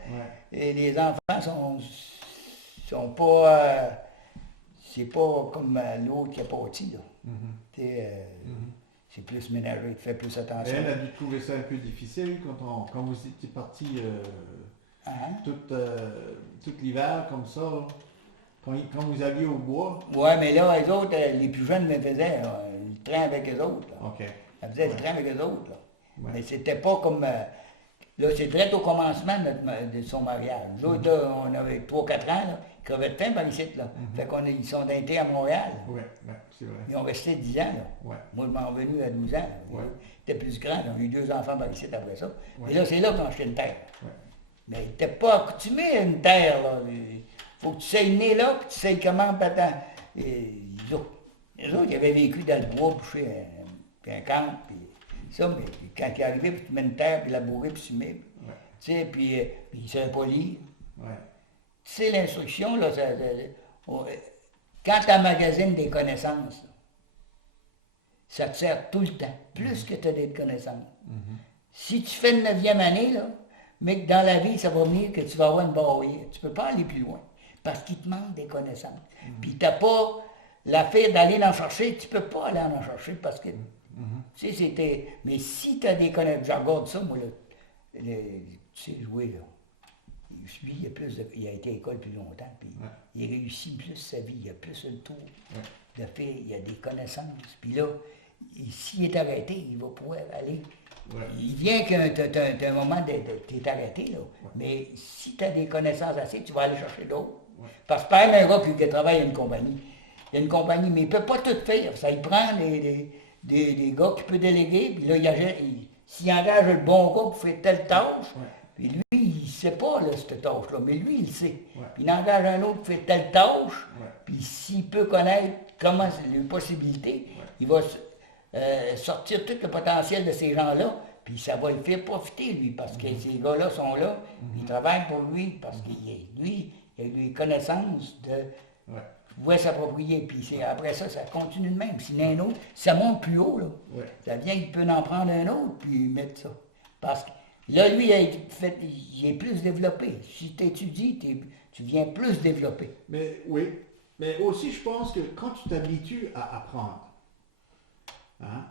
et les enfants sont pas... c'est pas comme l'autre qui a parti, là. Tu sais, c'est plus ménagé, tu fais plus attention. Elle a dû trouver ça un peu difficile quand vous étiez parti tout l'hiver comme ça, là. Quand vous alliez au bois. Ouais, mais là, les autres, les plus jeunes me faisaient le train avec les autres. Là. OK. Elle faisait le train avec les autres. Là. Ouais. Mais c'était pas comme... là, c'est très au commencement de son mariage. Nous autres, là, on avait 3-4 ans, là, ils crevaient de faim par ici, là. Fait qu'ils sont d'inté à Montréal. Oui, c'est vrai. Ils ont resté 10 ans, là. Ouais. Moi, je m'en revenu à 12 ans. Ouais. Ils étaient plus grands, ils ont eu 2 enfants par ici après ça. Ouais. Et là, c'est là qu'on achetait une terre. Ouais. Mais ils n'étaient pas accoutumés à une terre, là. Il faut que tu sais né là, que tu sais comment battre. Les autres, ils avaient vécu dans le bois, boucher un camp, puis ça, mais quand il est arrivé, puis tu mets une terre, puis labourer, puis tu mets. Tu sais, puis il ne savait pas lire. Ouais. Tu sais, l'instruction, là, quand tu emmagasines des connaissances, là, ça te sert tout le temps, plus que tu as des connaissances. Si tu fais une 9e année, là, mais que dans la vie, ça va venir que tu vas avoir une barrière. Tu ne peux pas aller plus loin, parce qu'il te manque des connaissances. Puis tu n'as pas l'affaire d'aller en chercher, tu ne peux pas aller en chercher, parce que, tu sais, c'était... Mais si tu as des connaissances, je regarde ça, moi, là, tu sais jouer, là. Lui, il a été à l'école plus longtemps, puis il réussit plus sa vie, il a plus le tour de faire, il a des connaissances. Puis là, s'il est arrêté, il va pouvoir aller. Il vient que tu as un moment de t'es arrêté, là. Mais si tu as des connaissances assez, tu vas aller chercher d'autres. Parce que par exemple, un gars qui travaille à une compagnie, il a une compagnie, mais il ne peut pas tout faire. Ça, il prend des gars qu'il peut déléguer, puis là, s'il engage le bon gars pour faire telle tâche, puis lui, il ne sait pas, là, cette tâche-là, mais lui, il sait. Puis il engage un autre pour faire telle tâche, puis s'il peut connaître comment les possibilités, il va sortir tout le potentiel de ces gens-là, puis ça va le faire profiter, lui, parce que ces gars-là sont là, ils travaillent pour lui, parce qu'il lui, il a des connaissances de pouvoir s'approprier, puis après ça, ça continue de même. S'il y en a un autre, ça monte plus haut, là. Ça vient, il peut en prendre un autre, puis mettre ça. Parce que là, lui, il est plus développé. Si tu étudies, tu viens plus développé. Mais oui, mais aussi, je pense que quand tu t'habitues à apprendre, hein,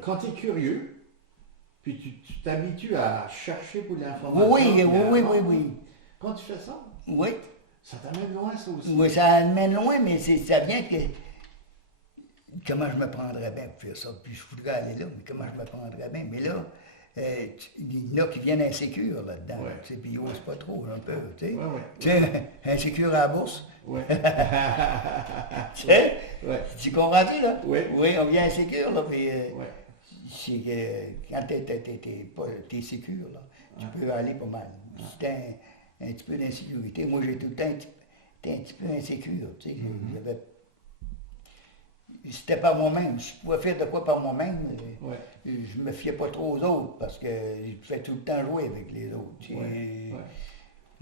quand tu es curieux, puis tu t'habitues à chercher pour l'information. Oui. Quand tu fais ça, ça t'amène loin, ça aussi. Oui, ça amène loin, mais ça vient que... Comment je me prendrais bien pour faire ça? Puis je voudrais aller là, mais comment je me prendrais bien? Mais là, il y en a qui viennent insécures là-dedans, tu sais, puis ils n'osent pas trop, un peu, tu sais. Tu sais, insécure à la bourse. Tu sais? Tu comprends-tu, là? Oui, on vient insécure, là, puis... c'est que quand t'es sécure, là, tu peux aller pas mal. Si t'as un petit peu d'insécurité, moi j'ai tout le temps un petit peu insécure, tu sais, c'était par moi-même, je pouvais faire de quoi par moi-même, je me fiais pas trop aux autres, parce que je fais tout le temps jouer avec les autres.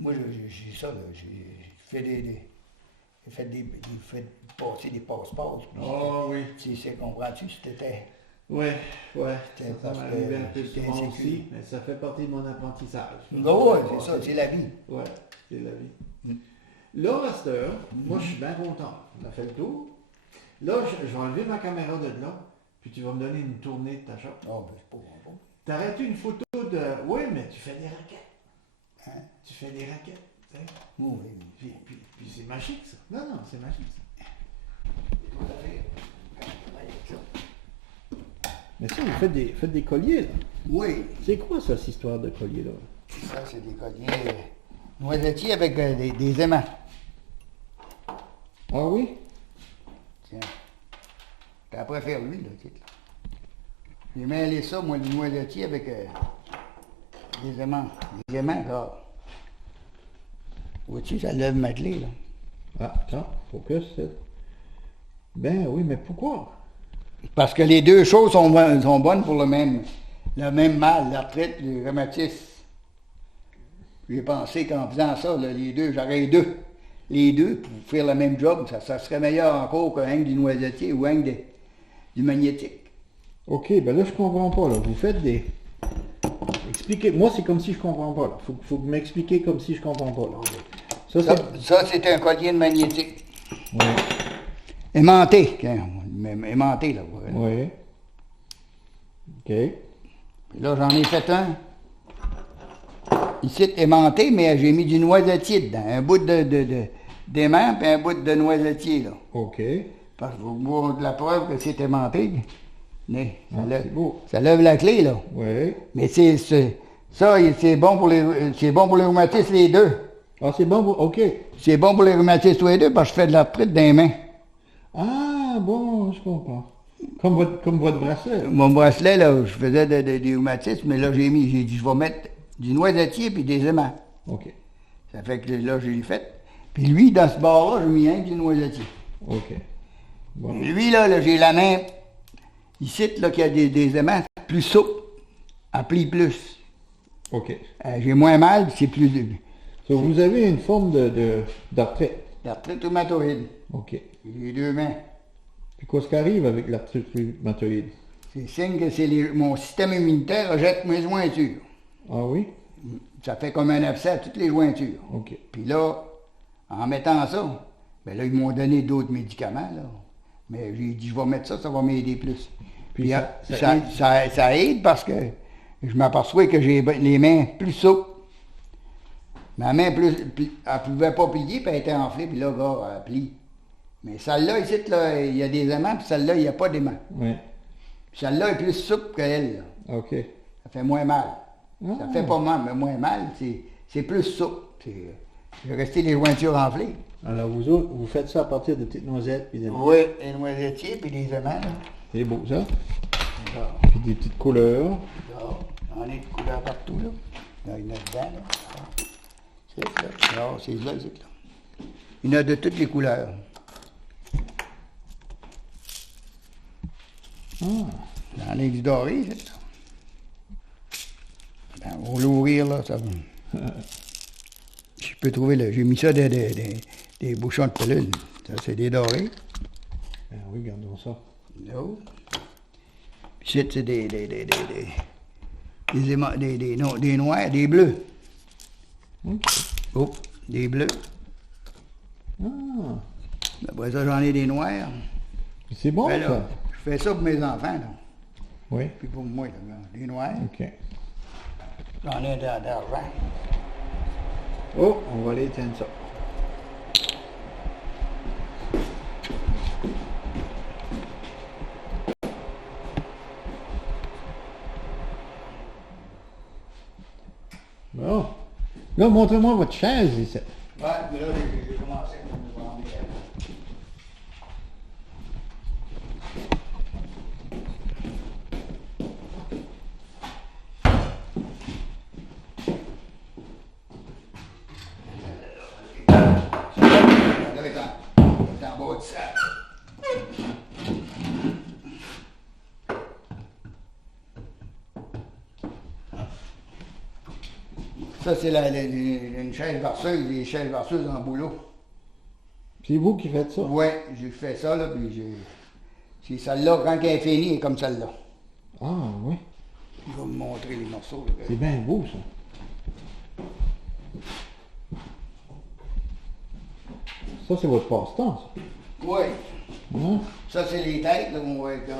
Moi, j'ai ça, là, j'ai fait passer des passe-passe. Tu sais, comprends-tu, c'était... ça m'arrivait un peu souvent aussi, mais ça fait partie de mon apprentissage. C'est ça, c'est la vie. Oui, c'est la vie. Là, à cette heure, moi je suis bien content. On a fait le tour. Là, je vais enlever ma caméra de là, puis tu vas me donner une tournée de ta shop. C'est pas bon. T'arrêtes une photo de... Oui, mais tu fais des raquettes. Hein? Tu fais des raquettes. Tu sais? Oui. Puis c'est magique, ça. Non, c'est magique, ça. Mais ça, vous faites des colliers, là. Oui. C'est quoi, ça, cette histoire de collier, là? Ça, c'est des colliers noisettiers avec des aimants. Ah oui? Tiens. T'as après faire lui, là, tu sais. J'ai mêlé ça, moi, du noisetier avec des aimants. Des aimants, là. Vois-tu, ça lève ma clé, là. Ah, attends, focus, c'est... Ben oui, mais pourquoi? Parce que les deux choses sont bonnes pour le même mal, l'arthrite, le rhumatisme. J'ai pensé qu'en faisant ça, là, les deux, j'aurais les deux pour faire le même job, ça serait meilleur encore qu'un du noisetier ou un du magnétique. OK, ben là, je comprends pas, là. Vous faites des... Expliquez, moi, c'est comme si je comprends pas, là. Faut que vous m'expliquiez comme si je comprends pas, là. Ça, c'est un collier de magnétique. Oui. Aimanté, aimanté, là. Oui. OK. Puis là, j'en ai fait un. Ici, aimanté, mais j'ai mis du noisetier dedans. Un bout d'aimant puis un bout de noisetier, là. OK. Parce que vous voir de la preuve que c'est aimanté. Mais c'est beau. ça lève la clé, là. Oui. Mais c'est bon pour les rhumatismes, les deux. Ah, c'est bon pour... OK. C'est bon pour les rhumatismes, les deux, parce que je fais de l'arthrite dans les mains. Ah, bon, je comprends. Comme votre bracelet. Mon bracelet, là, je faisais des rhumatismes, mais là, j'ai dit, je vais mettre du noisetier puis des aimants. OK. Ça fait que là, j'ai fait. Puis lui, dans ce bord-là, j'ai mis un du noisetier. OK. Bon. Lui, là, j'ai la main, ici, là, qui a des aimants plus souples, à pli plus. OK. J'ai moins mal, puis c'est plus... So, vous avez une forme d'arthrite. L'arthrite rhumatoïde. OK. Les deux mains. Puis qu'est-ce qui arrive avec l'arthrite rhumatoïde? C'est signe que mon système immunitaire rejette mes jointures. Ah oui? Ça fait comme un abcès à toutes les jointures. OK. Puis là, en mettant ça, ben là, ils m'ont donné d'autres médicaments, là. Mais j'ai dit, je vais mettre ça, ça va m'aider plus. Puis ça aide parce que je m'aperçois que j'ai les mains plus souples. Ma main, elle ne pouvait pas plier, puis elle était enflée, puis là, gars, elle plie. Mais celle-là, ici, là, il y a des aimants, puis celle-là, il n'y a pas d'aimants. Oui. Puis celle-là est plus souple qu'elle, là. OK. Ça fait moins mal. Ah. Ça fait pas mal, mais moins mal, c'est plus souple. Je vais rester les jointures enflées. Alors, vous autres, vous faites ça à partir de petites noisettes puis des... Oui, des noisetiers, puis des aimants, là. C'est beau, ça. Ça. Puis des petites couleurs. On est de couleurs partout, là. Il y en a dedans, là. C'est là. Non, c'est là, c'est là. Il y en a de toutes les couleurs. Ah. J'en ai du doré, c'est ça. Ben, on va l'ouvrir, là, ça va. Je peux trouver, là. J'ai mis ça des bouchons de pelule. Ça, c'est des dorés. Ben oui, regardons ça. Là. Ici, c'est des noirs, des bleus. OK. Oh, des bleus. Ah. Après ça, j'en ai des noirs. C'est bon, Ben là, ça. je fais ça pour mes enfants, là. Oui. Puis pour moi, là, des noirs. OK. J'en ai d'argent. Oh, on va aller éteindre ça. Bon. Là, montrez-moi votre chaise ici. Ouais, mais là, j'ai commencé à me vendre. Ça, c'est une chaise varseuse, des chaises varseuses en boulot. C'est vous qui faites ça? Oui, j'ai fait ça, là, puis c'est celle-là, quand elle est finie, elle est comme celle-là. Ah, oui. Je vais vous montrer les morceaux. C'est bien beau, ça. Ça, c'est votre passe-temps, ça. Oui. Hein? Ça, c'est les têtes, là, on va être là.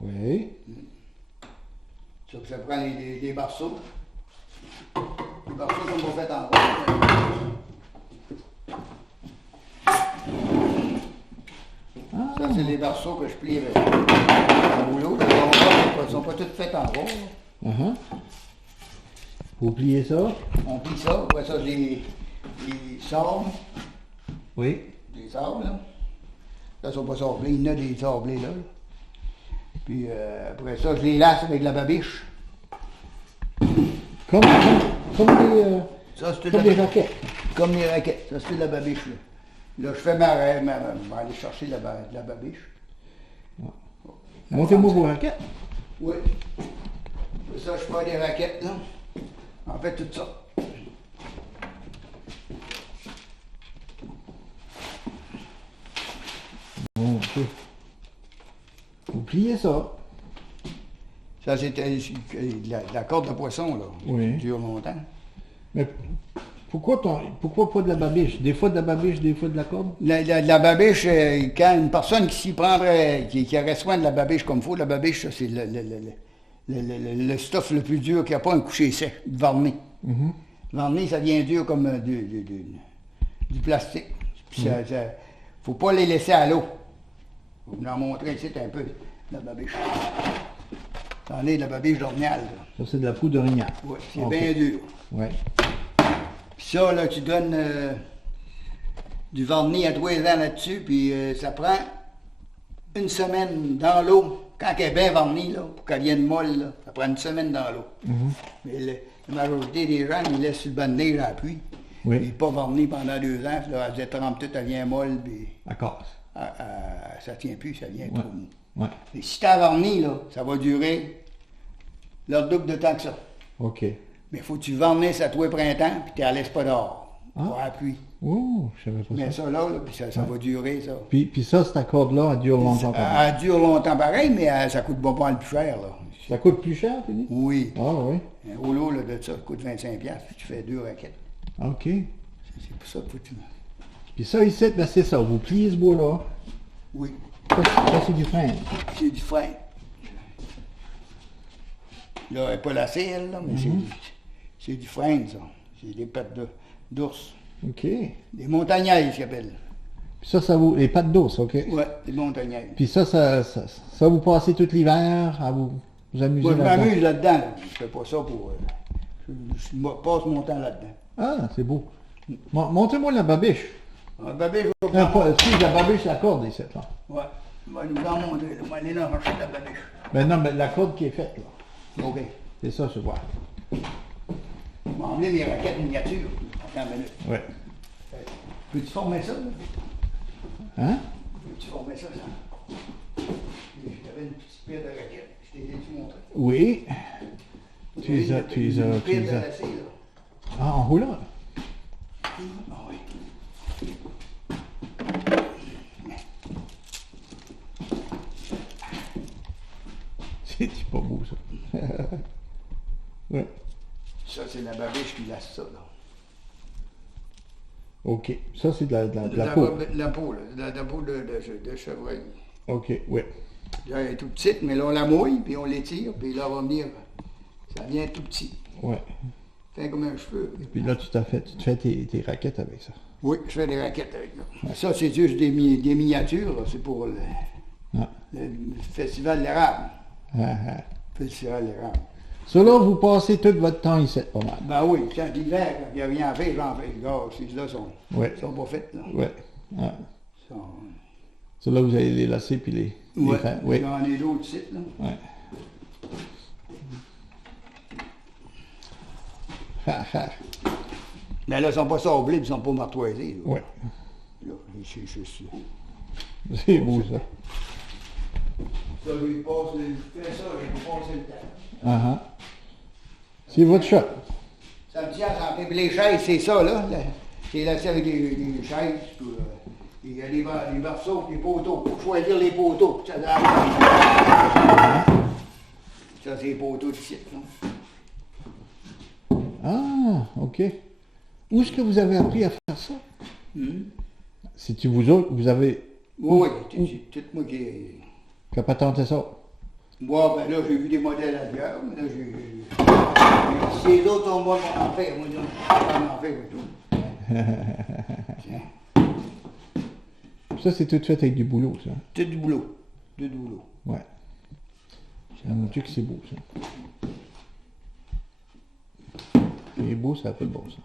Oui. Ça prend des barceaux. Les barceaux comme on fait en rond. Ça, c'est les barceaux que je plie avec en rouleau. Ils ne sont pas tous faits en rond. Vous pliez ça? On plie ça. Après ça, j'ai les sabres. Oui. Des sabres, là. Là, ils ne sont pas sablés. Il y en a des sablés, là. Puis après ça, je les lasse avec la babiche. Comme des, Ça, c'est comme des raquettes. Comme les raquettes. Ça, c'est de la babiche, là. Là, je fais je vais aller chercher la babiche. Montez-moi vos raquettes. Oui. Ça, je fais des raquettes, là. En fait, tout ça. Bon, ok. Vous pliez ça. Ça, c'était la corde de poisson, là. Oui. Ça dure longtemps. Mais pourquoi pas de la babiche? Des fois de la babiche, des fois de la corde? La babiche, quand une personne qui s'y prendrait, qui aurait soin de la babiche comme il faut, la babiche, ça, c'est le stuff le plus dur qui n'a pas un coucher sec, du varni. Mhm. Le varni, ça devient dur comme du plastique. Puis ça, faut pas les laisser à l'eau. Je vais vous en montrer ici un peu, la babiche. C'en est de la babiche d'orignal. Ça, c'est de la poudre d'orignal. Oui, c'est Ok. bien dur. Oui. Puis ça, là, tu donnes du vernis à 3 ans là-dessus, puis ça prend une semaine dans l'eau. Quand elle est bien vernie, là, pour qu'elle vienne molle, là, ça prend une semaine dans l'eau. Mhm. Mais la majorité des gens, ils laissent sur le banc de neige à la pluie. Oui. Puis pas verni pendant 2 ans, puis là, elle se trempe toute, elle vient molle, puis D'accord. ça tient plus, ça vient Ouais. trop mou. Ouais. Mais si t'as verni, là, ça va durer le double de temps que ça. OK. Mais il faut que tu vernisses à toi le printemps, puis tu la laisses pas dehors. Ah. Pour la pluie. Oh, je savais pas Mais ça. ça là, puis ça va durer, ça. Puis ça, cette corde-là, elle dure longtemps quand même. Elle dure longtemps pareil, mais ça coûte pas mal plus cher, là. Ça coûte plus cher, tu dis? Oui. Ah oui. Un rouleau là, de ça coûte 25$, puis tu fais 2 raquettes. OK. C'est pour ça que tu... Puis ça ici, ben c'est ça. Vous pliez ce bois-là. Oui. Ça, c'est du frein. C'est du frein. Là, elle n'est pas lacée, elle, là, mais c'est du frein, ça. C'est des pattes d'ours. OK. Des montagnaises, qu'ils appellent. Puis ça vous... Les pattes d'ours, OK. Oui, des montagnaises. Puis ça, vous passez tout l'hiver à vous amuser Moi, je là-dedans. m'amuse là-dedans. Là. Je fais pas ça pour... je passe mon temps là-dedans. Ah, c'est beau. Montrez-moi la babiche. La babiche, je vais Si, la babiche, la corde ici, là. Ouais. On va nous en montrer. On va aller là chercher la babiche. Ben non, mais la corde qui est faite, là. OK. C'est ça, je vois. On va emmener mes raquettes miniatures. Attends une minute. Ouais. Peux-tu former ça, là? Hein? Peux-tu former ça, ça? J'avais une petite paire de raquettes. Je t'ai montré. Oui. Tu les as. Une paire de lacets, là. Ah, en roulant. Ah oui. C'est pas beau, ça. Ouais. Ça, c'est la babiche qui laisse ça, là. OK. Ça, c'est de la peau. La peau, là. La peau de chevreuil. OK, ouais. Là, elle est tout petite, mais là, on la mouille, puis on l'étire, puis là, on va venir. Ça vient tout petit. Ouais. Fait comme un cheveu. Puis là, tu te fais tes raquettes avec ça. Oui, je fais des raquettes avec ça. Ça, c'est juste des miniatures, là. C'est pour le festival d'érable. Ah, ah. Festival d'érable. Ça, là, vous passez tout votre temps ici, pas mal. Ben oui, quand l'hiver, quand il n'y a rien à faire, j'en fais. Regarde, ces-là sont pas faites, là. Ouais. Ah. Sont... Ça, là, vous allez les lacer puis les Ouais, faire. Oui. j'en ai d'autres sites, là. Ouais. Ah, ah. Mais là, ils sont pas sablés, puis ils sont pas martoisés. Là. Ouais. Là, c'est juste... C'est beau, ça. Ça, lui passe, il fait ça, il faut passer le temps. Ah, ah. C'est votre chat. Ça me tient à santé. Puis les chaises, c'est ça, là. C'est là, c'est avec des chaises. Puis, il y a des berceaux, des poteaux. Pour choisir les poteaux. Ça, c'est les poteaux de site, là. Ah, OK. Où est-ce que vous avez appris à faire ça? C'est-tu vous autres, vous avez Oui, c'est tout moi qui a patenté ça? moi, ben là, j'ai vu des modèles ailleurs, mais là, si les autres sont bons pour en faire, moi, je vais en faire et tout. Ça, c'est tout fait avec du boulot, ça. Tout du boulot. Tout du boulot. Ouais. Mon Dieu que c'est beau, ça. C'est beau, ça fait le bon, ça.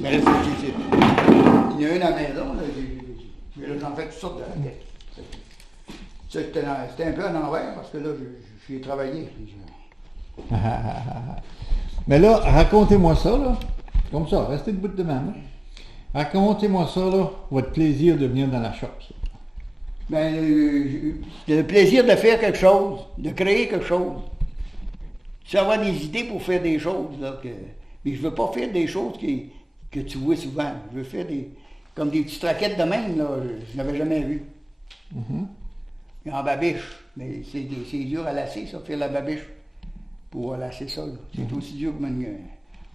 Mais là, il y en a une à la maison, là, mais là, j'en fais toutes sortes de raquettes. Ça, c'était un peu en envers, parce que là, j'y ai travaillé. Mais là, racontez-moi ça, là. Comme ça, restez debout de même. Racontez-moi ça, là, votre plaisir de venir dans la shop. Ça. Ben, le plaisir de faire quelque chose, de créer quelque chose. Tu sais, avoir des idées pour faire des choses, là, mais je veux pas faire des choses que tu vois souvent. Je veux faire comme des petites raquettes de même, là, je n'avais jamais vu. Et en babiche, mais c'est dur à lasser, ça, faire la babiche pour lasser ça, là. C'est aussi dur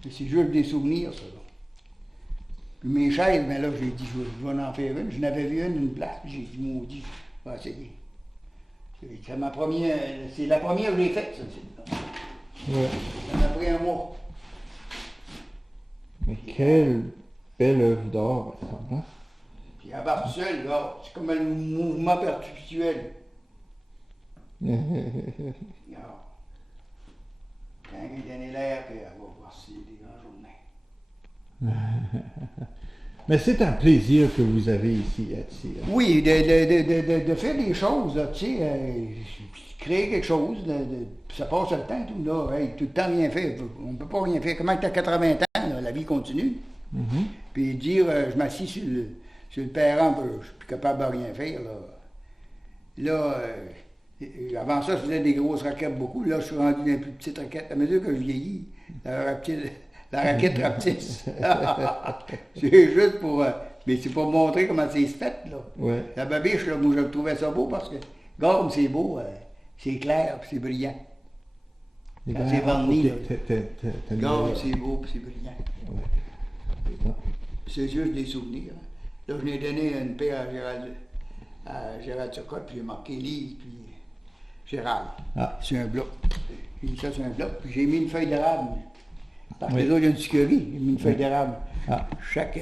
que c'est juste des souvenirs, ça, là. Puis mes chaises, ben là, j'ai dit, je vais en faire une. Je n'avais vu une place, j'ai dit, maudit, je vais essayer. C'est la première que j'ai faite, ça. Ouais. Ça m'a pris un mois. Mais quelle belle œuvre d'art, par exemple, hein? Puis elle part tout seul, là, c'est comme un mouvement perpétuel. Regarde. Quand il donne l'air, puis elle va voir si des grandes journées. Mais c'est un plaisir que vous avez ici, hein? Oui, de faire des choses, là, tu sais, créer quelque chose, ça passe le temps, tout, là, hey, tout le temps rien faire, on ne peut pas rien faire. Comment tu as 80 ans, là, la vie continue, puis dire, je m'assis sur le perron, je suis plus capable de rien faire, là. Là, avant ça, je faisais des grosses raquettes beaucoup, là, je suis rendu dans les plus petites raquettes. À mesure que je vieillis, la raquette rapetisse. C'est juste pour... mais c'est pour montrer comment c'est fait, là. Ouais. La babiche, là, moi, je trouvais ça beau parce que, gomme, c'est beau, c'est clair, puis c'est brillant. Quand c'est verni, là. Gomme, c'est beau, puis c'est brillant. Ouais. C'est juste des souvenirs. Là, je l'ai donné une paire à Gérald Turcotte, puis j'ai marqué Lise, puis Gérald. Ah. C'est un bloc. J'ai mis ça sur un bloc, puis j'ai mis une feuille d'érable. Parce que Oui. les autres, il y a une sucrerie, j'ai mis une feuille d'érable. Ah. Chaque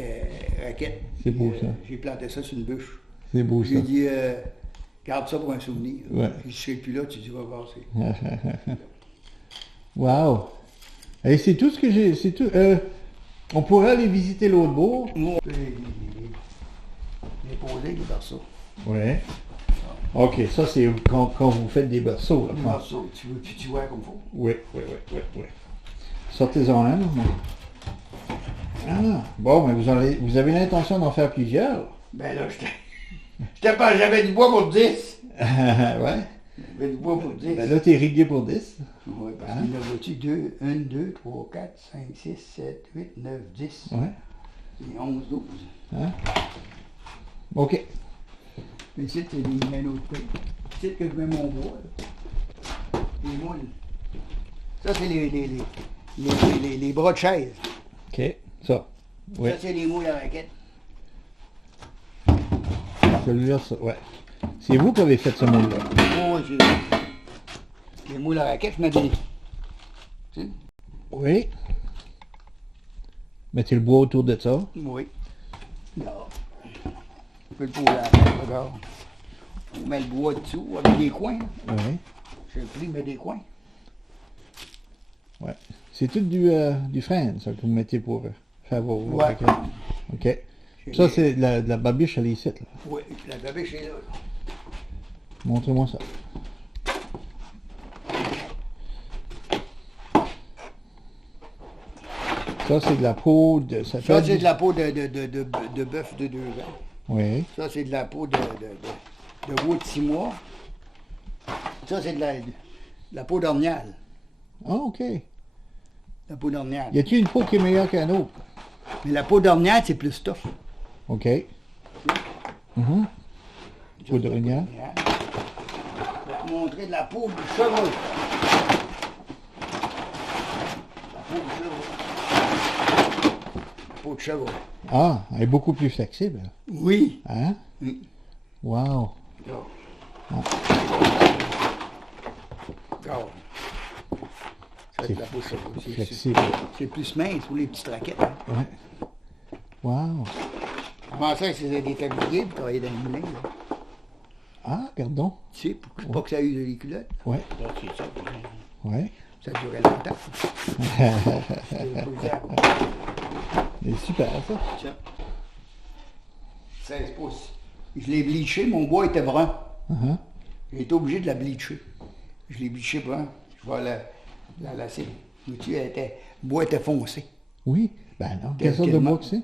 raquette. C'est beau, ça. J'ai planté ça sur une bûche. C'est beau, ça. J'ai dit, garde ça pour un souvenir. Ouais. Puis je sais plus là, tu dis, va voir, c'est. Wow! Et c'est tout ce que j'ai. C'est tout. On pourrait aller visiter l'autre bourg. Moi, les poser, les berceaux. Ouais. OK, ça c'est quand vous faites des berceaux. Là, Les berceaux, tu vois comme il faut. Oui. Sortez-en un. Ah, bon, mais vous avez l'intention d'en faire plusieurs. Ben là, j'avais du bois pour 10. Ouais. J'avais du bois pour 10. Ben là, t'es rigué pour 10. Oui, parce que là, vois-tu, 1, 2, 3, 4, 5, 6, 7, 8, 9, 10. Ouais. Et 11, 12. Hein? OK. Mais ici, c'est un autre pays. Ici, que je mets mon bois. Là. Les moules. Ça, c'est les bras de chaise. OK. Ça. Oui. Ça, c'est les moules à raquette. Celui-là, ça. Ouais. C'est vous qui avez fait ce moule-là. Oh, oui, les moules à raquette, je mets des. Tu sais? Oui. Mettez le bois autour de ça. Oui. Là. On peut le poser à la tête, regarde. On met le bois dessous avec des coins. Oui. Je le plie, mais des coins. Ouais. C'est tout du frein, ça, que vous mettez pour faire vos Ouais. raquettes. OK. Ça, c'est de la babiche à l'ici, là. Oui, la babiche est là. Montrez-moi ça. Ça, c'est de la peau de... Ça, c'est de la peau de bœuf de 2 ans. Oui. Ça, c'est de la peau de veau de 6 mois. Ça, c'est de la peau d'ornial. Ah, OK. La peau d'ornial. Y a-t-il une peau qui est meilleure qu'un autre? Mais la peau d'ornial, c'est plus tough. OK. Mhm. Peau d'orignal. Je vais te montrer de la peau de chevreau. La peau de chevreau. La peau de chevreau. Ah, elle est beaucoup plus flexible. Oui. Hein? Oui. Wow. Regarde. Ah. Regarde. Ça, c'est de la peau de chevreau. Flexible. C'est plus mince pour les petites raquettes. Hein. Ouais. Wow. Avant ça, c'était des tabliers pour travailler dans le moulin. Là. Ah, pardon. Tu sais, pour pas que ça use les culottes. Ouais. Là, c'est ça. Ouais. Ça durait longtemps. C'est super, ça. Tiens. 16 pouces. Je l'ai bleaché, mon bois était brun. Uh-huh. J'ai été obligé de la bleacher. Je l'ai bleaché brun. Je vais la lasser. Le bois était foncé. Oui. Ben non. Tel Quelle sorte de quel bois mo- que c'est?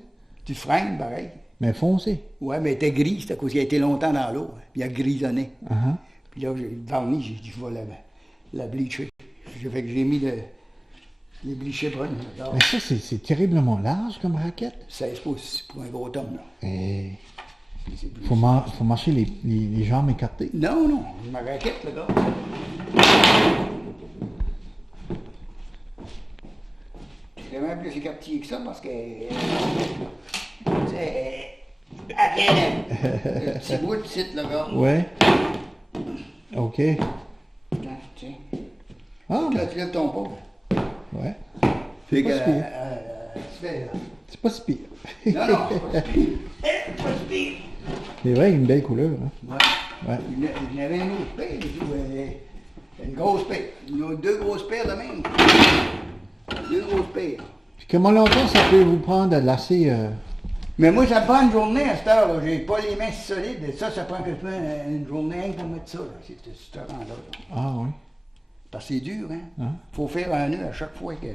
Tu freines, pareil. Mais foncé. Ouais, mais elle était grise, c'est à cause qu'il a été longtemps dans l'eau. Hein, puis il a grisonné. Uh-huh. Puis là, le vernis, j'ai dit, je vais la bleacher. Fait que j'ai mis les bleachés bruns. Mais ça, c'est terriblement large comme raquette. 16 pouces pour un gros homme, là. Et faut marcher les jambes écartées. Non, non, ma raquette, le gars. C'est même plus écartillé que ça parce que. C'est. Le petit bout de site, le gars. Ouais. OK. Tiens. Ah, Là, tu lèves ton pot. ouais. Fait que. pas si pire. Tu fais, là. C'est pas si pire. Non, non, c'est pas si pire. C'est pas si pire. C'est vrai, une belle couleur. Hein. Ouais. Ouais. Il y avait une autre paire, une grosse paire. Il y a 2 grosses paires de même. 2 grosses paires. Puis comment longtemps ça peut vous prendre de lasser Mais moi, ça prend une journée à cette heure. Là. J'ai pas les mains si solides. Et ça prend que une journée rien pour mettre ça. Là. C'est ce rang-là. Là. Ah oui. Parce que c'est dur, hein? Hein? Faut faire un nœud à chaque fois que.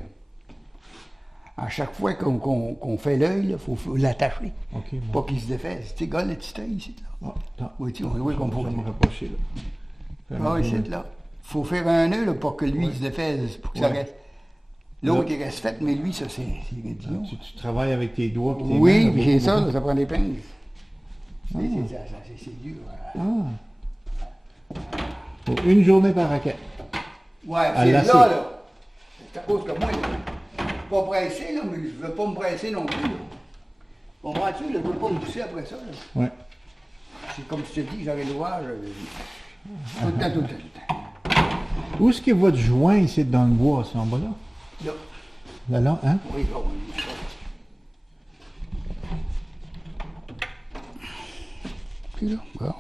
À chaque fois qu'on fait l'œil, il faut l'attacher. OK. Pas qu'il se défaise. Tu sais, gars, le petit œil ici, là. Ah, non. Oui, tu vois, oui, qu'on Je pourrait. vais me rapprocher là. Ah, ici, là. Faut faire un nœud, là, pour que lui, il se défaise, pour que ça Ouais. reste. L'autre, il reste fait, mais lui, ça, c'est idiot. Tu travailles avec tes doigts et tes Oui, mains. puis c'est ça, là, ça prend des pinces. Ah. C'est dur. Ah. Faut une journée par raquette. Ouais, À c'est lasser. là. C'est à cause que moi, je suis pas pressé, là, mais je veux pas me presser non plus. Là. Comprends-tu? Là, je veux pas me pousser après ça. Là. Ouais. C'est comme je te dis, j'aurais l'ouvrage. Tout le temps, tout le temps, tout le temps. Où est-ce que votre joint ici dans le bois, c'est en bas là? Là. Là, là, hein? Oui, là, oui. Puis là, bon.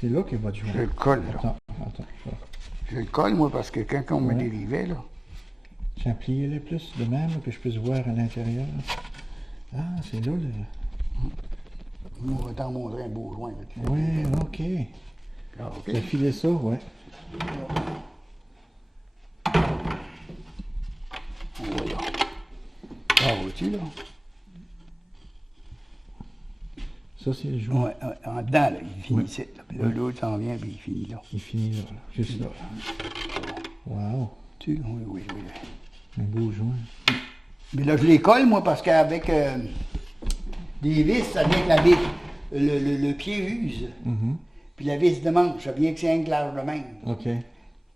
C'est là que votre joint. Je le colle, là. Attends. Je le colle, moi, parce que quand on me dérivait, là. Tiens, pliez-le plus de même, que je puisse voir à l'intérieur. Ah, c'est là, le... On va t'en montrer un beau joint. Là, Oui, OK. Ah, OK. Tu as filé ça, ouais. Voilà. Ah, vois-tu, là? Ça, c'est le joint. Ouais, en dedans, là, il finit ici. Là, puis là, l'autre s'en vient, puis il finit là. Il finit là, juste là. Wow. Tu, oui, oui, oui. Un beau joint. Mais là, je les colle, moi, parce qu'avec des vis, ça vient que la vis, le pied use. Mhm. Puis la vis de manche, ça vient que c'est un large de même. OK.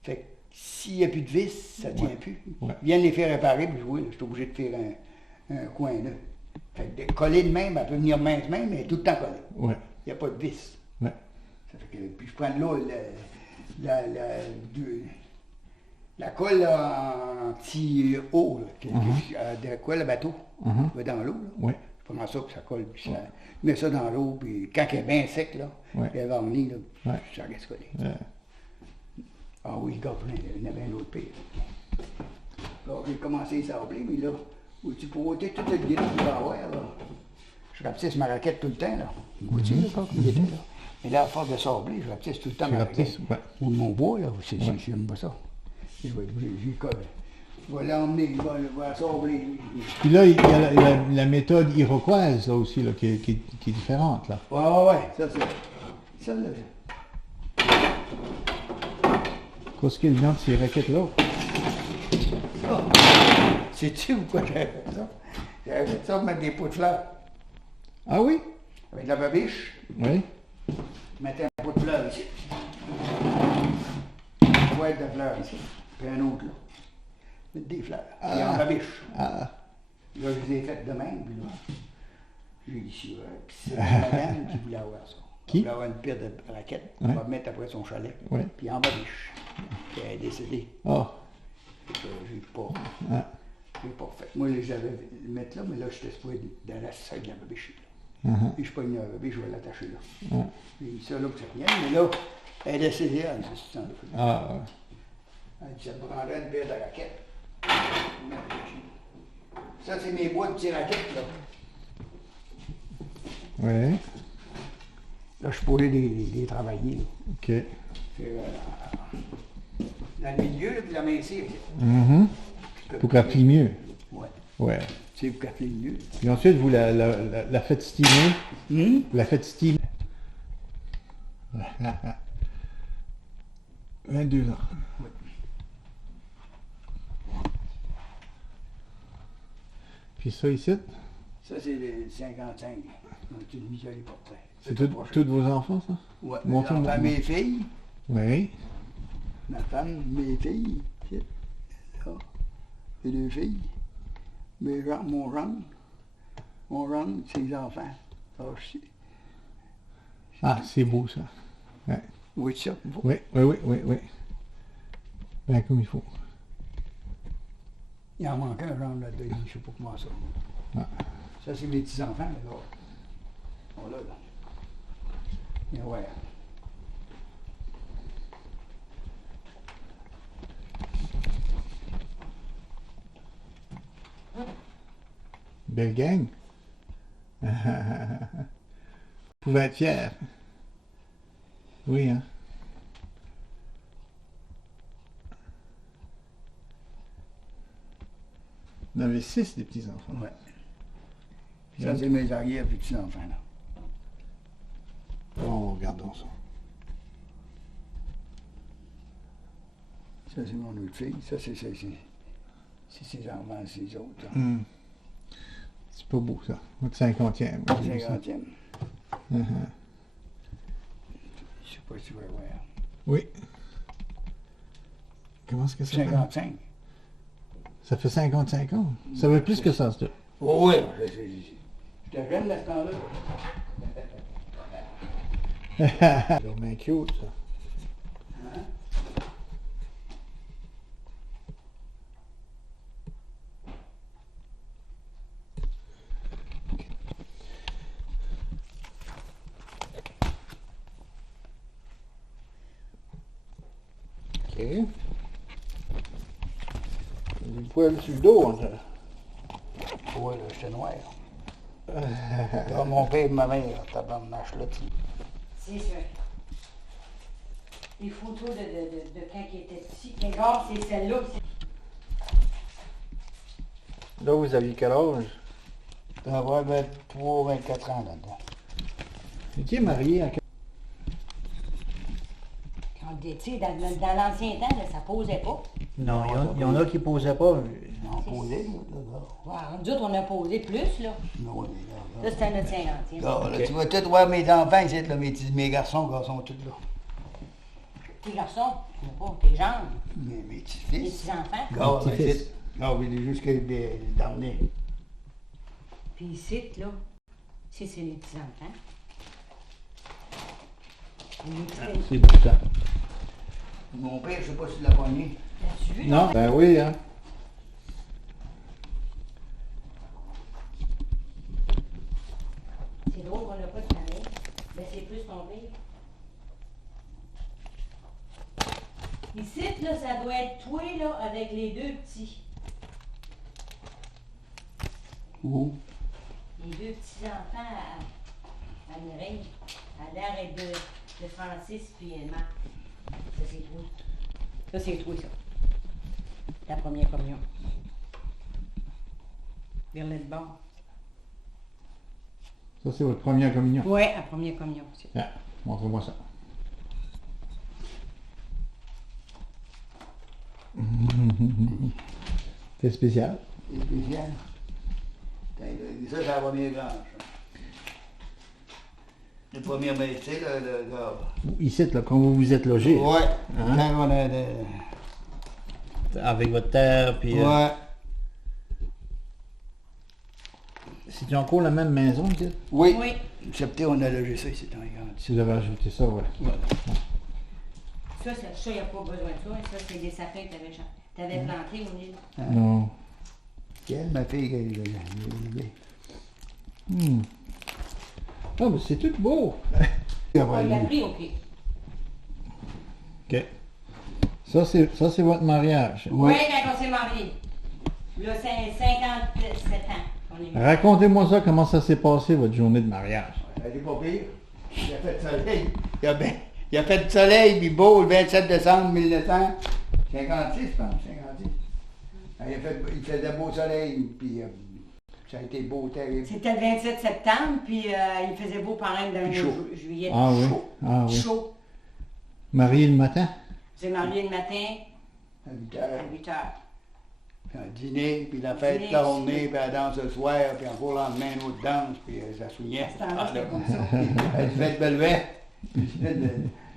Fait que s'il n'y a plus de vis, ça ne tient plus. Ouais. Ils viennent les faire réparer, puis oui, je suis obligé de faire un coin là. Fait que coller de même, elle peut venir mince même, mais tout le temps collée. Ouais. Il n'y a pas de vis. Ouais. Ça fait que, puis je prends là la colle là, en petit haut, de la colle à bateau, va dans l'eau. Là. Ouais. Je prends ça, puis ça colle, puis ça, je mets ça dans l'eau, puis quand elle est bien sec, là, Ouais. puis elle va venir, là, Ouais. ça reste collé. Ouais. Ah oui, regarde, il y en avait un autre pire. Alors, j'ai commencé à sabler, mais là, où tu pourrais ôter tout le guérin qu'il va y avoir, là. Je rapetisse ma raquette tout le temps, là. Vois-tu, là, comme il était, là. Mais là, à force de sabler, je rapetisse tout le temps Tu ma rapetisses, raquette. ouais. Ou mon bois, là, j'aime pas ça. Je vais l'emmener, il va sabler, lui. Puis là, il y a la méthode iroquoise, là aussi, là, qui est différente, là. Ouais, ça, c'est... Ça, là... Qu'est-ce qu'il y a dedans de ces raquettes-là? Ah. Sais-tu pourquoi j'avais fait ça? J'avais fait ça pour mettre des pots de fleurs. Ah oui? Avec de la babiche. Oui. Je mettais un pot de fleurs ici. Une boîte de fleurs ici. Puis un autre là. Mettre des fleurs. Puis en babiche. Ah. Là, je les ai faites de même. Puis là, j'ai ici. Puis c'est madame qui voulait avoir ça. Qui? Elle voulait avoir une paire de raquettes. Ouais. On va mettre après son chalet. Ouais. Puis en babiche. Puis elle est décédée. Ah. J'ai pas. Ah. J'ai pas fait. Moi, j'avais le mettre là, mais là, j'étais supposé dans la salle de la babiche. Uh-huh. Et je pogne la babiche, je vais l'attacher là. Ah. J'ai mis ça là pour que ça vienne, mais là, elle est décédée en assistant. Ah. Elle dit, ça me prendrait une paire de raquettes. Ça, c'est mes bois de petites raquettes, là. Ouais. Là, je pourrais les travailler, là. OK. Dans le milieu, là, puis la mincir. Mhm. Pour qu'elle plie mieux. Ouais. Ouais. C'est vous capter le lieu. Puis ensuite, vous la faites steamer. Hum? Vous la faites steamer. 22 ans. Oui. Puis ça ici, Ça, c'est les 55. Donc, tu mis les portraits. c'est tous vos enfants, ça? Ouais. Montrez-moi. Mes filles, Oui. ma femme, mes filles, ici, là. Et deux filles. Mon gendre, ses enfants. Ah, c'est beau, ça. Ouais. Oui, ça. Oui. Ben, comme il faut. Il en manque un genre là-dedans, je ne sais pas comment ça. Ah. Ça, c'est mes petits-enfants, là. Voilà, là. Et ouais. Belle gang. Vous pouvez être fiers. Oui, hein. Vous en avez 6 des petits-enfants. Ouais. Ça, c'est mes arrière-petits-enfants, là. Bon, regardons ça. Ça, c'est mon autre fille. Ça, c'est ses enfants, ses autres. Là. Hmm. C'est pas beau, ça. Votre 50e. Oui, j'ai vu ça. 50e. Uh-huh. Je sais pas si tu vas voir. Oui. Comment est-ce que ça fait? 55. Ça fait 55 ans. Ça veut plus que ça, ça. Oh oui, j'étais jeune à ce temps-là. C'est bien cute, ça. Hein? OK. Des poils sur le dos, hein, ça. Oui, là, j'étais noir. Là, mon père et ma mère, tabarnache, là, tu... C'est sûr. Les photos de quand il était petit. Regarde, c'est celle-là. Là, vous aviez quel âge? Tu vas avoir 23, 24 ans là-dedans. Qui est marié à... Quand, tu sais, dans l'ancien temps, là, ça posait pas. Non, il y en a qui posaient pas. Non, posé, là. Ouais, nous autres, on a posé plus, là. Non, mais Là, c'était notre 50e. là, tu vas tout voir mes enfants ici, là, mes garçons sont tous là. Tes garçons, tu vois pas, tes jambes, Mes tes petits-fils. petits-enfants. Regarde, Mes petits-fils. ici. Regarde, il est jusqu'à des derniers. Puis ici, là, c'est les petits-enfants. Les petits- C'est beaucoup de temps. Mon père, je sais pas s'il l'a pogné. L'as-tu vu, Non? là? Ben oui, hein. C'est drôle qu'on n'a pas de famille. Mais c'est plus ton père. Ici, là, ça doit être toi, là, avec les deux petits. Où? Les deux petits-enfants à Mireille. À l'air de Francis puis Marc. Ça, c'est toi. Ça, c'est toi, ça. La première communion. Vers le bord. Ça, c'est votre première communion. Oui, la première communion. C'est- Ah, montre-moi ça. C'est spécial. C'est spécial. Ça, c'est la première grange. Le premier métier, là, le gars. Ici, là, quand vous vous êtes logé. Ouais. Hein? Quand on a Avec votre terre, puis... Ouais. C'est encore la même maison, ici? Oui. Oui. Excepté, on a logé ça ici, dans les grandes. Si vous avez ajouté ça, ouais. Ça, il n'y a pas besoin de ça. Ça, c'est des sapins que tu avais plantés au nid. Non. Quelle, ma fille, Ah, mais c'est tout beau. On l'a pris, OK. OK. Ça, c'est votre mariage. Oui, quand on s'est mariés. Là, c'est 57 ans qu'on est mariés. Racontez-moi ça, comment ça s'est passé, votre journée de mariage. Elle est pas pire. Il a fait soleil. Il a fait soleil, puis beau, le 27 décembre 1956, je pense, 56. Il faisait beau soleil, puis Ça a été beau, terrible. C'était le 27 septembre, puis il faisait beau pareil dans le mois Chaud. de juillet. Ah oui. Chaud. Ah oui. Chaud. Marié le matin? C'est marié le matin À 8 à heures. 8 heures. Puis un dîner, puis la fête Dîner, la journée, puis la danse le soir, puis encore le lendemain, une autre danse, puis ça soignait. À ce temps-là, c'était comme ça. Elle se fait de belvet.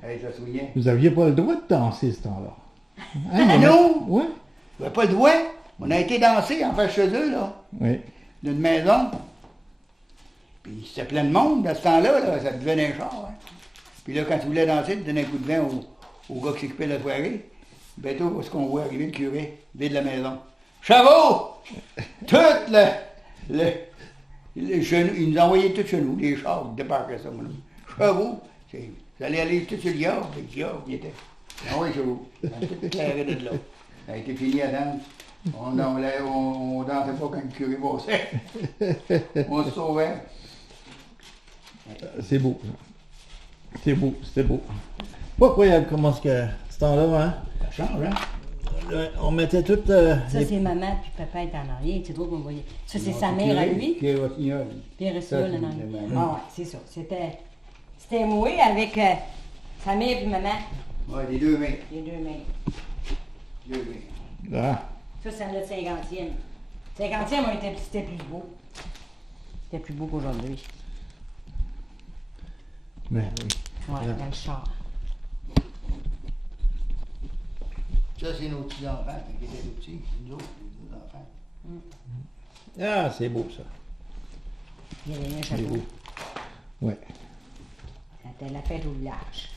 Elle se soignait. Vous aviez pas le droit de danser ce temps-là. Ah non! Oui. On n'avait pas le droit. On a été danser en fait chez eux, là, Oui. d'une maison. Puis c'était plein de monde, à ce temps-là, là, ça devenait un char. Hein. Puis là, quand tu voulais danser, tu donnais un coup de vin au gars qui s'occupait de la soirée. Bientôt, ce qu'on voit arriver, le curé, vide la maison. Chavo! Tout le chez nous, ils nous envoyaient tout chez nous, les chars, ils débarquaient ça, moi. Chavo! Vous allez aller tout sur le yard, le yard, il était. Ah oui, chavo. Tout éclairé de là. Ça a été fini à danse. On dansait pas quand le curé passait. On se sauvait. C'est beau. Ça. C'est beau, c'était beau. Pas incroyable comment ce temps-là, hein? Ça change, hein? On mettait tout... Ça, c'est maman, puis papa est en arrière. C'est drôle qu'on voyait. Ça, c'est sa mère à lui. Qui est Rossignol. Puis il reste Ça, là, c'est non. ma mère. Ah ouais, c'est ça. C'était moi avec sa mère puis maman. Ouais, les deux mains. Les deux mères. Deux mains. Ah, Ça, c'est notre 50e. 50e, c'était plus beau. C'était plus beau qu'aujourd'hui. ben oui. Ouais, dans le char. Ça, c'est nos petits-enfants. Quand ils étaient petits, nous autres, les deux enfants. Ah, c'est beau, ça. Il y avait un C'est chapeau. beau. Ouais. C'était la fête au village.